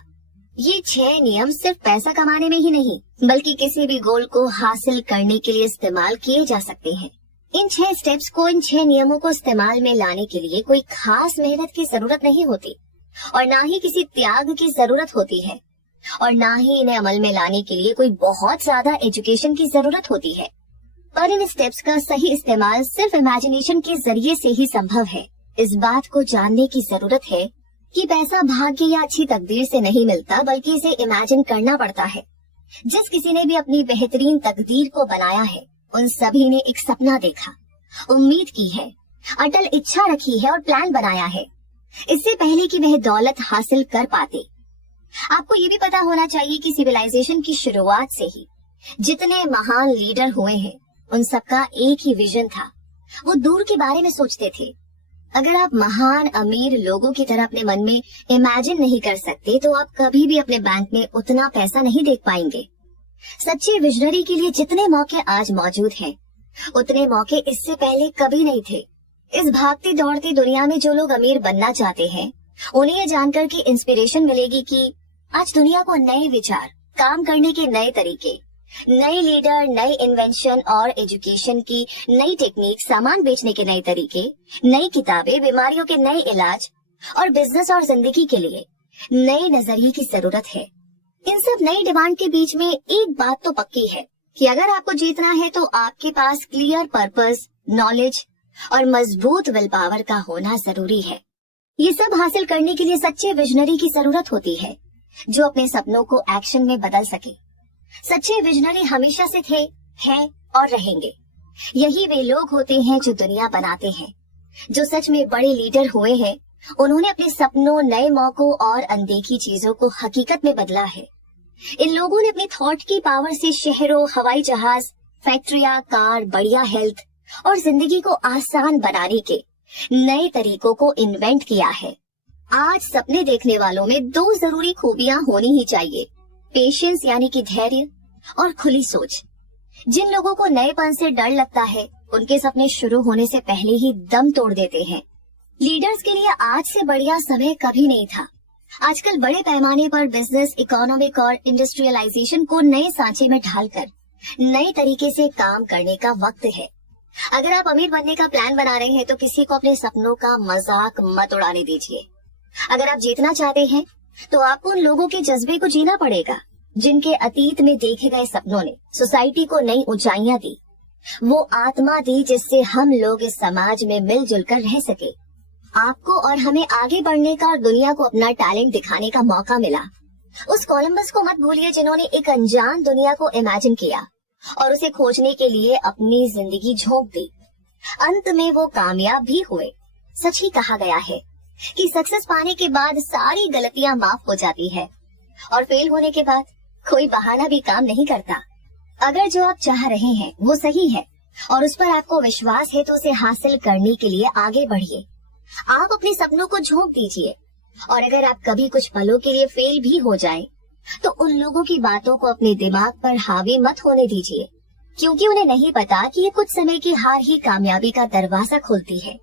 ये 6 नियम सिर्फ पैसा कमाने में ही नहीं बल्कि किसी भी गोल को हासिल करने के लिए इस्तेमाल किए जा सकते हैं। इन 6 स्टेप्स को, इन 6 नियमों को इस्तेमाल में लाने के लिए कोई खास मेहनत की जरूरत नहीं होती और ना ही किसी त्याग की जरूरत होती है और ना ही इन्हें अमल में लाने के लिए कोई बहुत ज्यादा एजुकेशन की जरूरत होती है। पर इन स्टेप्स का सही इस्तेमाल सिर्फ इमेजिनेशन के जरिए से ही संभव है। इस बात को जानने की जरूरत है कि पैसा भाग्य या अच्छी तकदीर से नहीं मिलता बल्कि इसे इमेजिन करना पड़ता है। जिस किसी ने भी अपनी बेहतरीन तकदीर को बनाया है उन सभी ने एक सपना देखा, उम्मीद की है, अटल इच्छा रखी है और प्लान बनाया है इससे पहले कि वह दौलत हासिल कर पाते। आपको ये भी पता होना चाहिए कि सिविलाइजेशन की शुरुआत से ही जितने महान लीडर हुए हैं उन सबका एक ही विजन था, वो दूर के बारे में सोचते थे। अगर आप महान अमीर लोगों की तरह अपने मन में इमेजिन नहीं कर सकते तो आप कभी भी अपने बैंक में उतना पैसा नहीं देख पाएंगे। सच्चे विजनरी के लिए जितने मौके आज मौजूद हैं, उतने मौके इससे पहले कभी नहीं थे। इस भागती दौड़ती दुनिया में जो लोग अमीर बनना चाहते हैं, उन्हें ये जानकर कि इंस्पिरेशन मिलेगी कि आज दुनिया को नए विचार, काम करने के नए तरीके, नए लीडर, नए इन्वेंशन और एजुकेशन की नई टेक्निक, सामान बेचने के नए तरीके, नई किताबें, बीमारियों के नए इलाज और बिजनेस और जिंदगी के लिए नए नजरिए की जरूरत है। इन सब नई डिमांड के बीच में एक बात तो पक्की है कि अगर आपको जीतना है तो आपके पास क्लियर पर्पस, नॉलेज और मजबूत विल पावर का होना जरूरी है। ये सब हासिल करने के लिए सच्चे विजनरी की जरूरत होती है, जो अपने सपनों को एक्शन में बदल सके। सच्चे विजनरी हमेशा से थे, हैं और रहेंगे। यही वे लोग होते हैं जो दुनिया बनाते हैं, जो सच में बड़े लीडर हुए हैं। उन्होंने अपने सपनों, नए मौकों और अनदेखी चीजों को हकीकत में बदला है। इन लोगों ने अपनी थॉट की पावर से शहरों, हवाई जहाज, फैक्ट्रियां, कार, बढ़िया हेल्थ और जिंदगी को आसान बनाने के नए तरीकों को इन्वेंट किया है। आज सपने देखने वालों में दो जरूरी खूबियां होनी ही चाहिए, पेशेंस यानी कि धैर्य और खुली सोच। जिन लोगों को नएपन से डर लगता है, उनके सपने शुरू होने से पहले ही दम तोड़ देते हैं। लीडर्स के लिए आज से बढ़िया समय कभी नहीं था। आजकल बड़े पैमाने पर बिजनेस, इकोनॉमिक और इंडस्ट्रियलाइजेशन को नए सांचे में ढालकर नए तरीके से काम करने का वक्त है। अगर आप अमीर बनने का प्लान बना रहे हैं तो किसी को अपने सपनों का मजाक मत उड़ाने दीजिए। अगर आप जीतना चाहते हैं तो आपको उन लोगों के जज्बे को जीना पड़ेगा, जिनके अतीत में देखे गए सपनों ने सोसाइटी को नई ऊंचाइयां दी, वो आत्मा दी जिससे हम लोग इस समाज में मिलजुल कर रह सके। आपको और हमें आगे बढ़ने का और दुनिया को अपना टैलेंट दिखाने का मौका मिला। उस कोलंबस को मत भूलिए जिन्होंने एक अनजान दुनिया को इमेजिन किया और उसे खोजने के लिए अपनी जिंदगी झोंक दी। अंत में वो कामयाब भी हुए। सच ही कहा गया है कि सक्सेस पाने के बाद सारी गलतियां माफ हो जाती है और फेल होने के बाद कोई बहाना भी काम नहीं करता। अगर जो आप चाह रहे हैं वो सही है और उस पर आपको विश्वास है तो उसे हासिल करने के लिए आगे बढ़िए। आप अपने सपनों को झोंक दीजिए और अगर आप कभी कुछ पलों के लिए फेल भी हो जाएं, तो उन लोगों की बातों को अपने दिमाग पर हावी मत होने दीजिए, क्योंकि उन्हें नहीं पता कि ये कुछ समय की हार ही कामयाबी का दरवाजा खोलती है।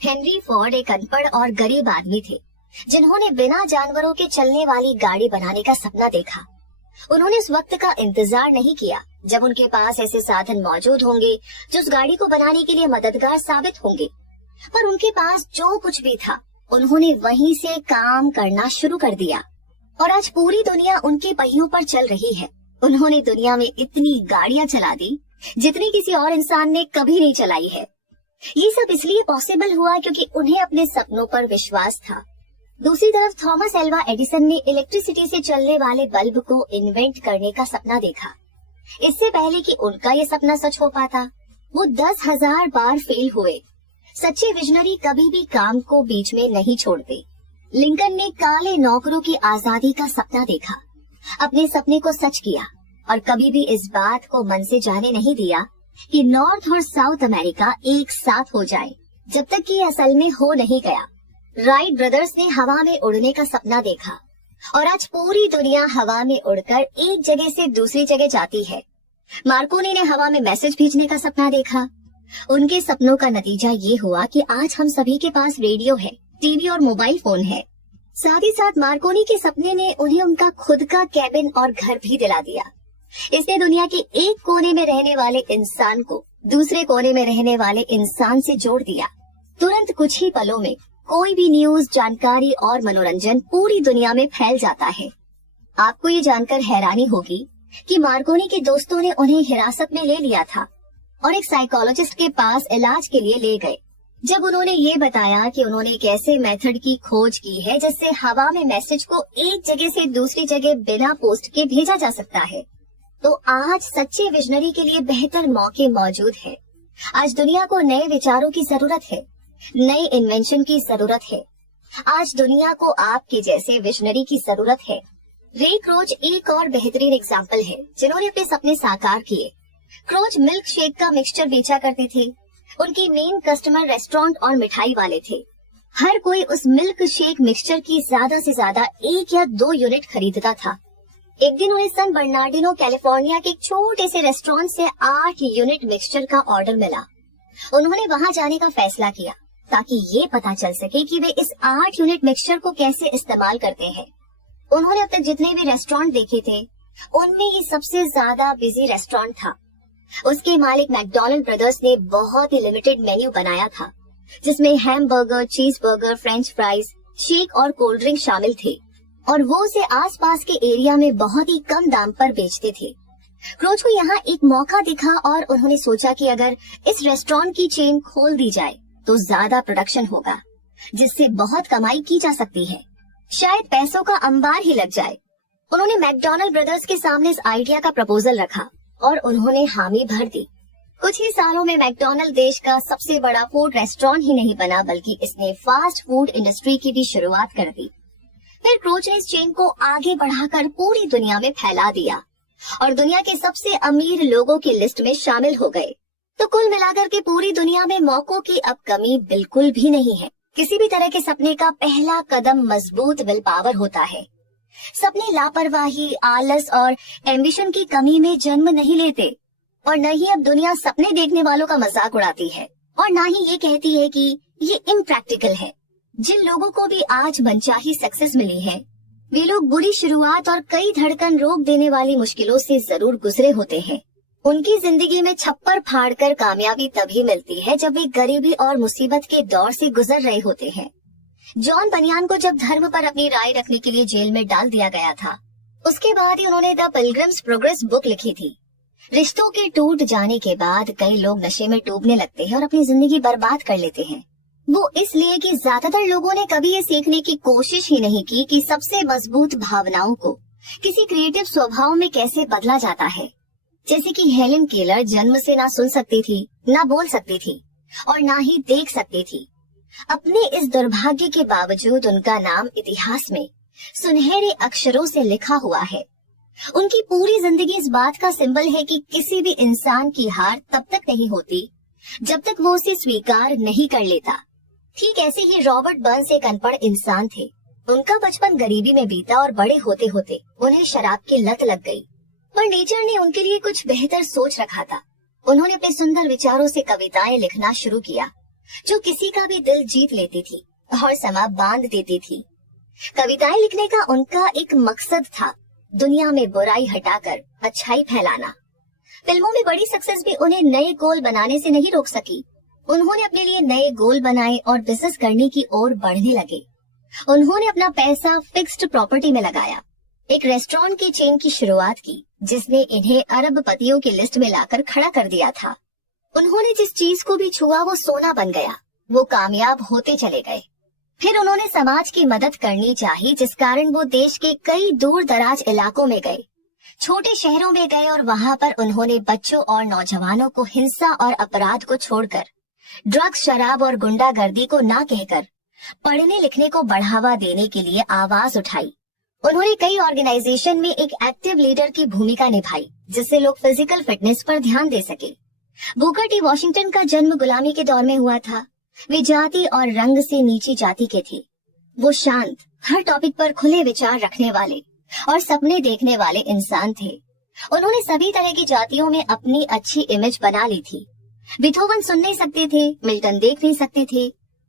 हेनरी फोर्ड एक अनपढ़ और गरीब आदमी थे, जिन्होंने बिना जानवरों के चलने वाली गाड़ी बनाने का सपना देखा। उन्होंने उस वक्त का इंतजार नहीं किया जब उनके पास ऐसे साधन मौजूद होंगे जो उस गाड़ी को बनाने के लिए मददगार साबित होंगे, पर उनके पास जो कुछ भी था उन्होंने वहीं से काम करना शुरू कर दिया और आज पूरी दुनिया उनके पहियों पर चल रही है। उन्होंने दुनिया में इतनी गाड़ियां चला दी जितनी किसी और इंसान ने कभी नहीं चलाई है। ये सब इसलिए पॉसिबल हुआ क्योंकि उन्हें अपने सपनों पर विश्वास था। दूसरी तरफ थॉमस एल्वा एडिसन ने इलेक्ट्रिसिटी से चलने वाले बल्ब को इन्वेंट करने का सपना देखा। इससे पहले कि उनका ये सपना सच हो पाता, वो 10,000 बार फेल हुए। सच्चे विजनरी कभी भी काम को बीच में नहीं छोड़ते। लिंकन ने काले नौकरों की आजादी का सपना देखा, अपने सपने को सच किया और कभी भी इस बात को मन से जाने नहीं दिया कि नॉर्थ और साउथ अमेरिका एक साथ हो जाए, जब तक कि असल में हो नहीं गया। राइट ब्रदर्स ने हवा में उड़ने का सपना देखा और आज पूरी दुनिया हवा में उड़कर एक जगह से दूसरी जगह जाती है। मार्कोनी ने हवा में मैसेज भेजने का सपना देखा। उनके सपनों का नतीजा ये हुआ कि आज हम सभी के पास रेडियो है, टीवी और मोबाइल फोन है। साथ ही साथ मार्कोनी के सपने ने उन्हें उनका खुद का कैबिन और घर भी दिला दिया। इसने दुनिया के एक कोने में रहने वाले इंसान को दूसरे कोने में रहने वाले इंसान से जोड़ दिया। तुरंत कुछ ही पलों में कोई भी न्यूज, जानकारी और मनोरंजन पूरी दुनिया में फैल जाता है। आपको ये जानकर हैरानी होगी कि मार्कोनी के दोस्तों ने उन्हें हिरासत में ले लिया था और एक साइकोलॉजिस्ट के पास इलाज के लिए ले गए। जब उन्होंने ये बताया कि उन्होंने एक ऐसे मेथड की खोज की है जिससे हवा में मैसेज को एक जगह से दूसरी जगह बिना पोस्ट के भेजा जा सकता है, तो आज सच्चे विजनरी के लिए बेहतर मौके मौजूद है। आज दुनिया को नए विचारों की जरूरत है, नए इन्वेंशन की जरूरत है। आज दुनिया को आपके जैसे विजनरी की जरूरत है। रे क्रोच एक और बेहतरीन एग्जाम्पल है जिन्होंने अपने सपने साकार किए। क्रोच मिल्क शेक का मिक्सचर बेचा करते थे। उनकी मेन कस्टमर रेस्टोरेंट और मिठाई वाले थे। हर कोई उस मिल्क शेक मिक्सचर की ज्यादा से ज्यादा 1 या 2 यूनिट खरीदता था। एक दिन उन्हें सन बर्नार्डिनो कैलिफोर्निया के एक छोटे से रेस्टोरेंट से 8 यूनिट मिक्सचर का ऑर्डर मिला। उन्होंने वहां जाने का फैसला किया ताकि ये पता चल सके कि वे इस 8 यूनिट मिक्सचर को कैसे इस्तेमाल करते हैं। उन्होंने अब तक जितने भी रेस्टोरेंट देखे थे उनमें ये सबसे ज्यादा बिजी रेस्टोरेंट था। उसके मालिक मैकडॉनल्ड ब्रदर्स ने बहुत ही लिमिटेड मेन्यू बनाया था, जिसमें हैमबर्गर, चीज बर्गर, फ्रेंच फ्राइज, शेक और कोल्ड ड्रिंक शामिल थे, और वो उसे आसपास के एरिया में बहुत ही कम दाम पर बेचते थे। क्रोच को यहाँ एक मौका दिखा और उन्होंने सोचा कि अगर इस रेस्टोरेंट की चेन खोल दी जाए तो ज्यादा प्रोडक्शन होगा, जिससे बहुत कमाई की जा सकती है। शायद पैसों का अंबार ही लग जाए। उन्होंने मैकडॉनल्ड ब्रदर्स के सामने इस आइडिया का प्रपोजल रखा और उन्होंने हामी भर दी। कुछ ही सालों में मैकडॉनल्ड देश का सबसे बड़ा फूड रेस्टोरेंट ही नहीं बना, बल्कि इसने फास्ट फूड इंडस्ट्री की भी शुरुआत कर दी। फिर क्रोच ने इस चेन को आगे बढ़ाकर पूरी दुनिया में फैला दिया और दुनिया के सबसे अमीर लोगों की लिस्ट में शामिल हो गए। तो कुल मिलाकर के पूरी दुनिया में मौकों की अब कमी बिल्कुल भी नहीं है। किसी भी तरह के सपने का पहला कदम मजबूत विल पावर होता है। सपने लापरवाही, आलस और एम्बिशन की कमी में जन्म नहीं लेते, और न ही अब दुनिया सपने देखने वालों का मजाक उड़ाती है, और न ही ये कहती है कि ये इम्प्रैक्टिकल है। जिन लोगों को भी आज मनचाही सक्सेस मिली है, वे लोग बुरी शुरुआत और कई धड़कन रोक देने वाली मुश्किलों से जरूर गुजरे होते हैं। उनकी जिंदगी में छप्पर फाड़कर कामयाबी तभी मिलती है जब वे गरीबी और मुसीबत के दौर से गुजर रहे होते हैं। जॉन बनियान को जब धर्म पर अपनी राय रखने के लिए जेल में डाल दिया गया था, उसके बाद ही उन्होंने द पिलग्रिम्स प्रोग्रेस बुक लिखी थी। रिश्तों के टूट जाने के बाद कई लोग नशे में डूबने लगते हैं और अपनी जिंदगी बर्बाद कर लेते हैं। वो इसलिए कि ज्यादातर लोगों ने कभी ये सीखने की कोशिश ही नहीं की कि सबसे मजबूत भावनाओं को किसी क्रिएटिव स्वभाव में कैसे बदला जाता है। जैसे कि हेलेन केलर जन्म से ना सुन सकती थी, ना बोल सकती थी और ना ही देख सकती थी। अपने इस दुर्भाग्य के बावजूद उनका नाम इतिहास में सुनहरे अक्षरों से लिखा हुआ है। उनकी पूरी जिंदगी इस बात का सिंबल है कि किसी भी इंसान की हार तब तक नहीं होती जब तक वो उसे स्वीकार नहीं कर लेता। ठीक ऐसे ही रॉबर्ट बर्न्स एक अनपढ़ इंसान थे। उनका बचपन गरीबी में बीता और बड़े होते होते उन्हें शराब की लत लग गई, पर नेचर ने उनके लिए कुछ बेहतर सोच रखा था। उन्होंने अपने सुंदर विचारों से कविताएं लिखना शुरू किया, जो किसी का भी दिल जीत लेती थी और समा बांध देती थी। कविताएं लिखने का उनका एक मकसद था, दुनिया में बुराई हटाकर अच्छाई फैलाना। फिल्मों में बड़ी सक्सेस भी उन्हें नए गोल बनाने से नहीं रोक सकी। उन्होंने अपने लिए नए गोल बनाए और बिजनेस करने की ओर बढ़ने लगे। उन्होंने अपना पैसा फिक्स्ड प्रॉपर्टी में लगाया, एक रेस्टोरेंट की चेन की शुरुआत की जिसने इन्हें अरबपतियों की लिस्ट में लाकर खड़ा कर दिया था। उन्होंने जिस चीज को भी छुआ वो सोना बन गया। वो कामयाब होते चले गए। फिर उन्होंने समाज की मदद करनी चाहिए, जिस कारण वो देश के कई दूर दराज इलाकों में गए, छोटे शहरों में गए और वहाँ पर उन्होंने बच्चों और नौजवानों को हिंसा और अपराध को छोड़कर ड्रग्स, शराब और गुंडागर्दी को ना कहकर पढ़ने लिखने को बढ़ावा देने के लिए आवाज उठाई। उन्होंने कई ऑर्गेनाइजेशन में एक एक्टिव लीडर की भूमिका निभाई, जिससे लोग फिजिकल फिटनेस पर ध्यान दे सके। बुकर टी वॉशिंगटन का जन्म गुलामी के दौर में हुआ था। वे जाति और रंग से नीची जाति के थे। वो शांत, हर टॉपिक पर खुले विचार रखने वाले और सपने देखने वाले इंसान थे। उन्होंने सभी तरह की जातियों में अपनी अच्छी इमेज बना ली थी। बीथोवन सुन नहीं सकते थे, मिल्टन देख नहीं सकते थे,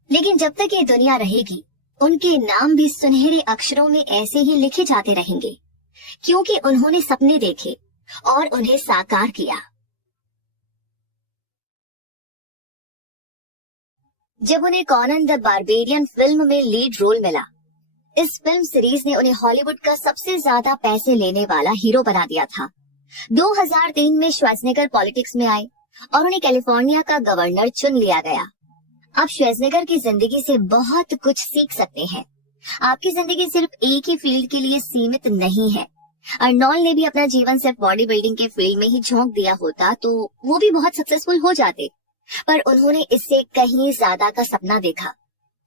लेकिन जब तक ये दुनिया रहेगी उनके नाम भी सुनहरे अक्षरों में ऐसे ही लिखे जाते रहेंगे, क्योंकि उन्होंने सपने देखे और उन्हें साकार किया। जब उन्हें कॉनन द बारबेरियन फिल्म में लीड रोल मिला, इस फिल्म सीरीज ने उन्हें हॉलीवुड का सबसे ज्यादा पैसे लेने वाला हीरो बना दिया था। 2003 में श्वार्ज़नेगर पॉलिटिक्स में आए और उन्हें कैलिफोर्निया का गवर्नर चुन लिया गया। आप श्वार्ज़नेगर की जिंदगी से बहुत कुछ सीख सकते हैं। आपकी जिंदगी सिर्फ एक ही फील्ड के लिए सीमित नहीं है। अर्नोल्ड ने भी अपना जीवन सिर्फ बॉडी बिल्डिंग के फील्ड में ही झोंक दिया होता तो वो भी बहुत सक्सेसफुल हो जाते, पर उन्होंने इससे कहीं ज्यादा का सपना देखा।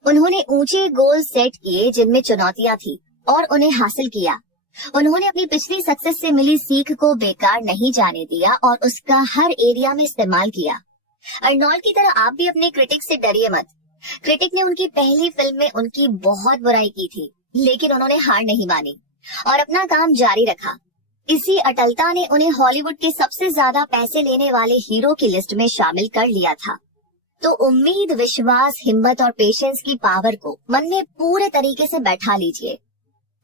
उन्होंने ऊंचे गोल सेट किए जिनमें चुनौतियां थी और उन्हें हासिल किया। उन्होंने अपनी पिछली सक्सेस से मिली सीख को बेकार नहीं जाने दिया और उसका हर एरिया में इस्तेमाल किया। अर्नोल्ड की तरह आप भी अपने क्रिटिक से डरिए मत। क्रिटिक ने उनकी पहली फिल्म में उनकी बहुत बुराई की थी, लेकिन उन्होंने हार नहीं मानी और अपना काम जारी रखा। इसी अटलता ने उन्हें हॉलीवुड के सबसे ज्यादा पैसे लेने वाले हीरो की लिस्ट में शामिल कर लिया था। तो उम्मीद, विश्वास, हिम्मत और पेशेंस की पावर को मन में पूरे तरीके से बैठा लीजिए।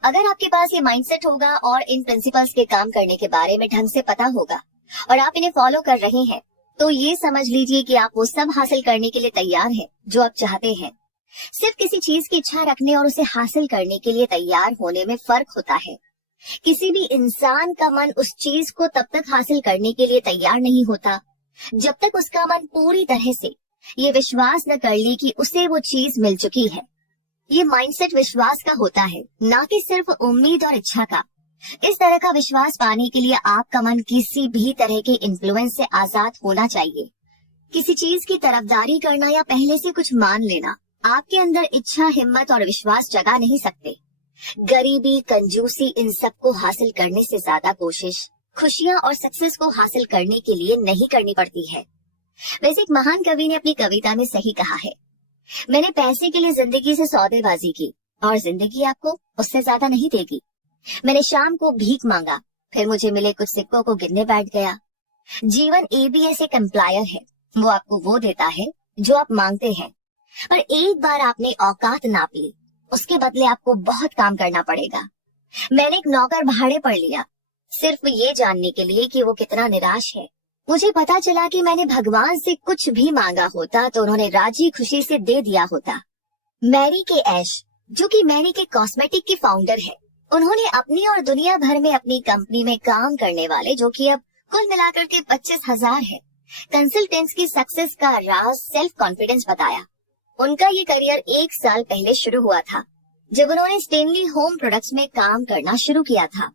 अगर आपके पास ये माइंडसेट होगा और इन प्रिंसिपल्स के काम करने के बारे में ढंग से पता होगा और आप इन्हें फॉलो कर रहे हैं, तो ये समझ लीजिए कि आप वो सब हासिल करने के लिए तैयार हैं जो आप चाहते हैं। सिर्फ किसी चीज की इच्छा रखने और उसे हासिल करने के लिए तैयार होने में फर्क होता है। किसी भी इंसान का मन उस चीज को तब तक हासिल करने के लिए तैयार नहीं होता जब तक उसका मन पूरी तरह से ये विश्वास न कर ले कि उसे वो चीज मिल चुकी है। ये माइंडसेट विश्वास का होता है, ना कि सिर्फ उम्मीद और इच्छा का। इस तरह का विश्वास पाने के लिए आपका मन किसी भी तरह के इन्फ्लुएंस से आजाद होना चाहिए। किसी चीज की तरफदारी करना या पहले से कुछ मान लेना आपके अंदर इच्छा, हिम्मत और विश्वास जगा नहीं सकते। गरीबी, कंजूसी, इन सब को हासिल करने से ज्यादा कोशिश खुशियां और सक्सेस को हासिल करने के लिए नहीं करनी पड़ती है। वैसे एक महान कवि ने अपनी कविता में सही कहा है, मैंने पैसे के लिए जिंदगी से सौदेबाजी की और जिंदगी आपको उससे ज्यादा नहीं देगी। मैंने शाम को भीख मांगा, फिर मुझे मिले कुछ सिक्कों को गिनने बैठ गया। जीवन ABS एक एम्प्लॉयर है, वो आपको वो देता है जो आप मांगते हैं, पर एक बार आपने औकात नाप ली, उसके बदले आपको बहुत काम करना पड़ेगा। मैंने एक नौकर भाड़े पर लिया, सिर्फ ये जानने के लिए कि वो कितना निराश है। मुझे पता चला कि मैंने भगवान से कुछ भी मांगा होता तो उन्होंने राजी खुशी से दे दिया होता। मैरी के ऐश, जो कि मैरी के कॉस्मेटिक की फाउंडर है, उन्होंने अपनी और दुनिया भर में अपनी कंपनी में काम करने वाले, जो कि अब कुल मिलाकर के 25,000 है, कंसल्टेंट्स की सक्सेस का राज सेल्फ कॉन्फिडेंस बताया। उनका ये करियर 1 साल पहले शुरू हुआ था, जब उन्होंने स्टेनली होम प्रोडक्ट्स में काम करना शुरू किया था।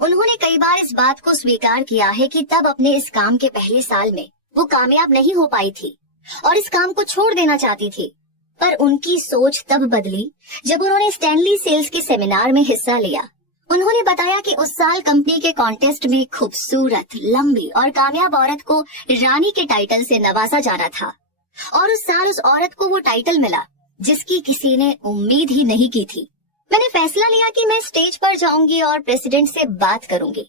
उन्होंने कई बार इस बात को स्वीकार किया है कि तब अपने इस काम के पहले साल में वो कामयाब नहीं हो पाई थी और इस काम को छोड़ देना चाहती थी। पर उनकी सोच तब बदली जब उन्होंने स्टैनली सेल्स के सेमिनार में हिस्सा लिया। उन्होंने बताया कि उस साल कंपनी के कॉन्टेस्ट में खूबसूरत, लंबी और कामयाब औरत को रानी के टाइटल से नवाजा जाना था और उस साल उस औरत को वो टाइटल मिला जिसकी किसी ने उम्मीद ही नहीं की थी। मैंने फैसला लिया कि मैं स्टेज पर जाऊंगी और प्रेसिडेंट से बात करूंगी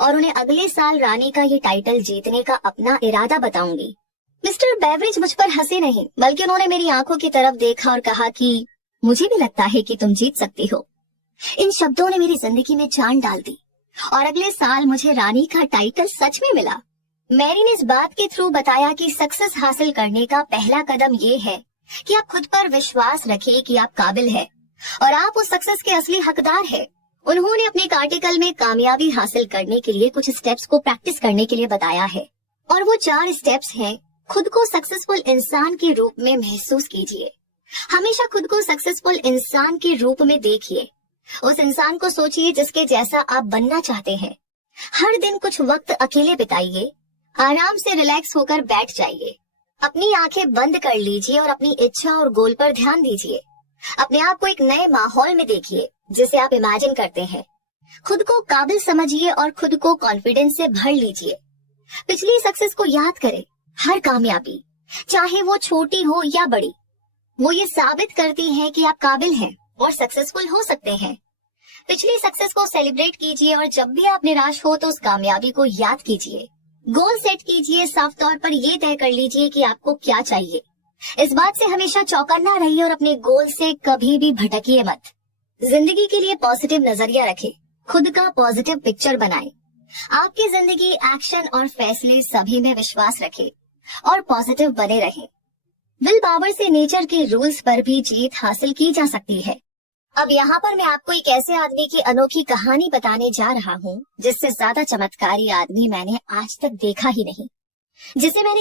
और उन्हें अगले साल रानी का ये टाइटल जीतने का अपना इरादा बताऊंगी। मिस्टर बेवरिज मुझ पर हंसे नहीं, बल्कि उन्होंने मेरी आंखों की तरफ देखा और कहा कि मुझे भी लगता है कि तुम जीत सकती हो। इन शब्दों ने मेरी जिंदगी में जान डाल दी और अगले साल मुझे रानी का टाइटल सच में मिला। मैरी ने इस बात के थ्रू बताया कि सक्सेस हासिल करने का पहला कदम ये है कि आप खुद पर विश्वास रखिए कि आप काबिल है और आप उस सक्सेस के असली हकदार हैं। उन्होंने अपने एक आर्टिकल में कामयाबी हासिल करने के लिए कुछ स्टेप्स को प्रैक्टिस करने के लिए बताया है और वो 4 स्टेप्स हैं। खुद को सक्सेसफुल इंसान के रूप में महसूस कीजिए। हमेशा खुद को सक्सेसफुल इंसान के रूप में देखिए। उस इंसान को सोचिए जिसके जैसा आप बनना चाहते हैं। हर दिन कुछ वक्त अकेले बिताइए, आराम से रिलैक्स होकर बैठ जाइए, अपनी आंखें बंद कर लीजिए और अपनी इच्छा और गोल पर ध्यान दीजिए। अपने आप को एक नए माहौल में देखिए जिसे आप इमेजिन करते हैं। खुद को काबिल समझिए और खुद को कॉन्फिडेंस से भर लीजिए। पिछली सक्सेस को याद करें। हर कामयाबी, चाहे वो छोटी हो या बड़ी, वो ये साबित करती है कि आप काबिल हैं और सक्सेसफुल हो सकते हैं। पिछली सक्सेस को सेलिब्रेट कीजिए और जब भी आप निराश हो तो उस कामयाबी को याद कीजिए। गोल सेट कीजिए, साफ तौर पर ये तय कर लीजिए कि आपको क्या चाहिए। इस बात से हमेशा चौकन्ना रहिए और अपने गोल से कभी भी भटकिए मत। जिंदगी के लिए पॉजिटिव नजरिया रखें, खुद का पॉजिटिव पिक्चर बनाएं। आपकी जिंदगी, एक्शन और फैसले सभी में विश्वास रखें और पॉजिटिव बने रहें। विल पावर से नेचर के रूल्स पर भी जीत हासिल की जा सकती है। अब यहाँ पर मैं आपको एक ऐसे आदमी की अनोखी कहानी बताने जा रहा हूँ जिससे ज्यादा चमत्कारी आदमी मैंने आज तक देखा ही नहीं, जिसे मैंने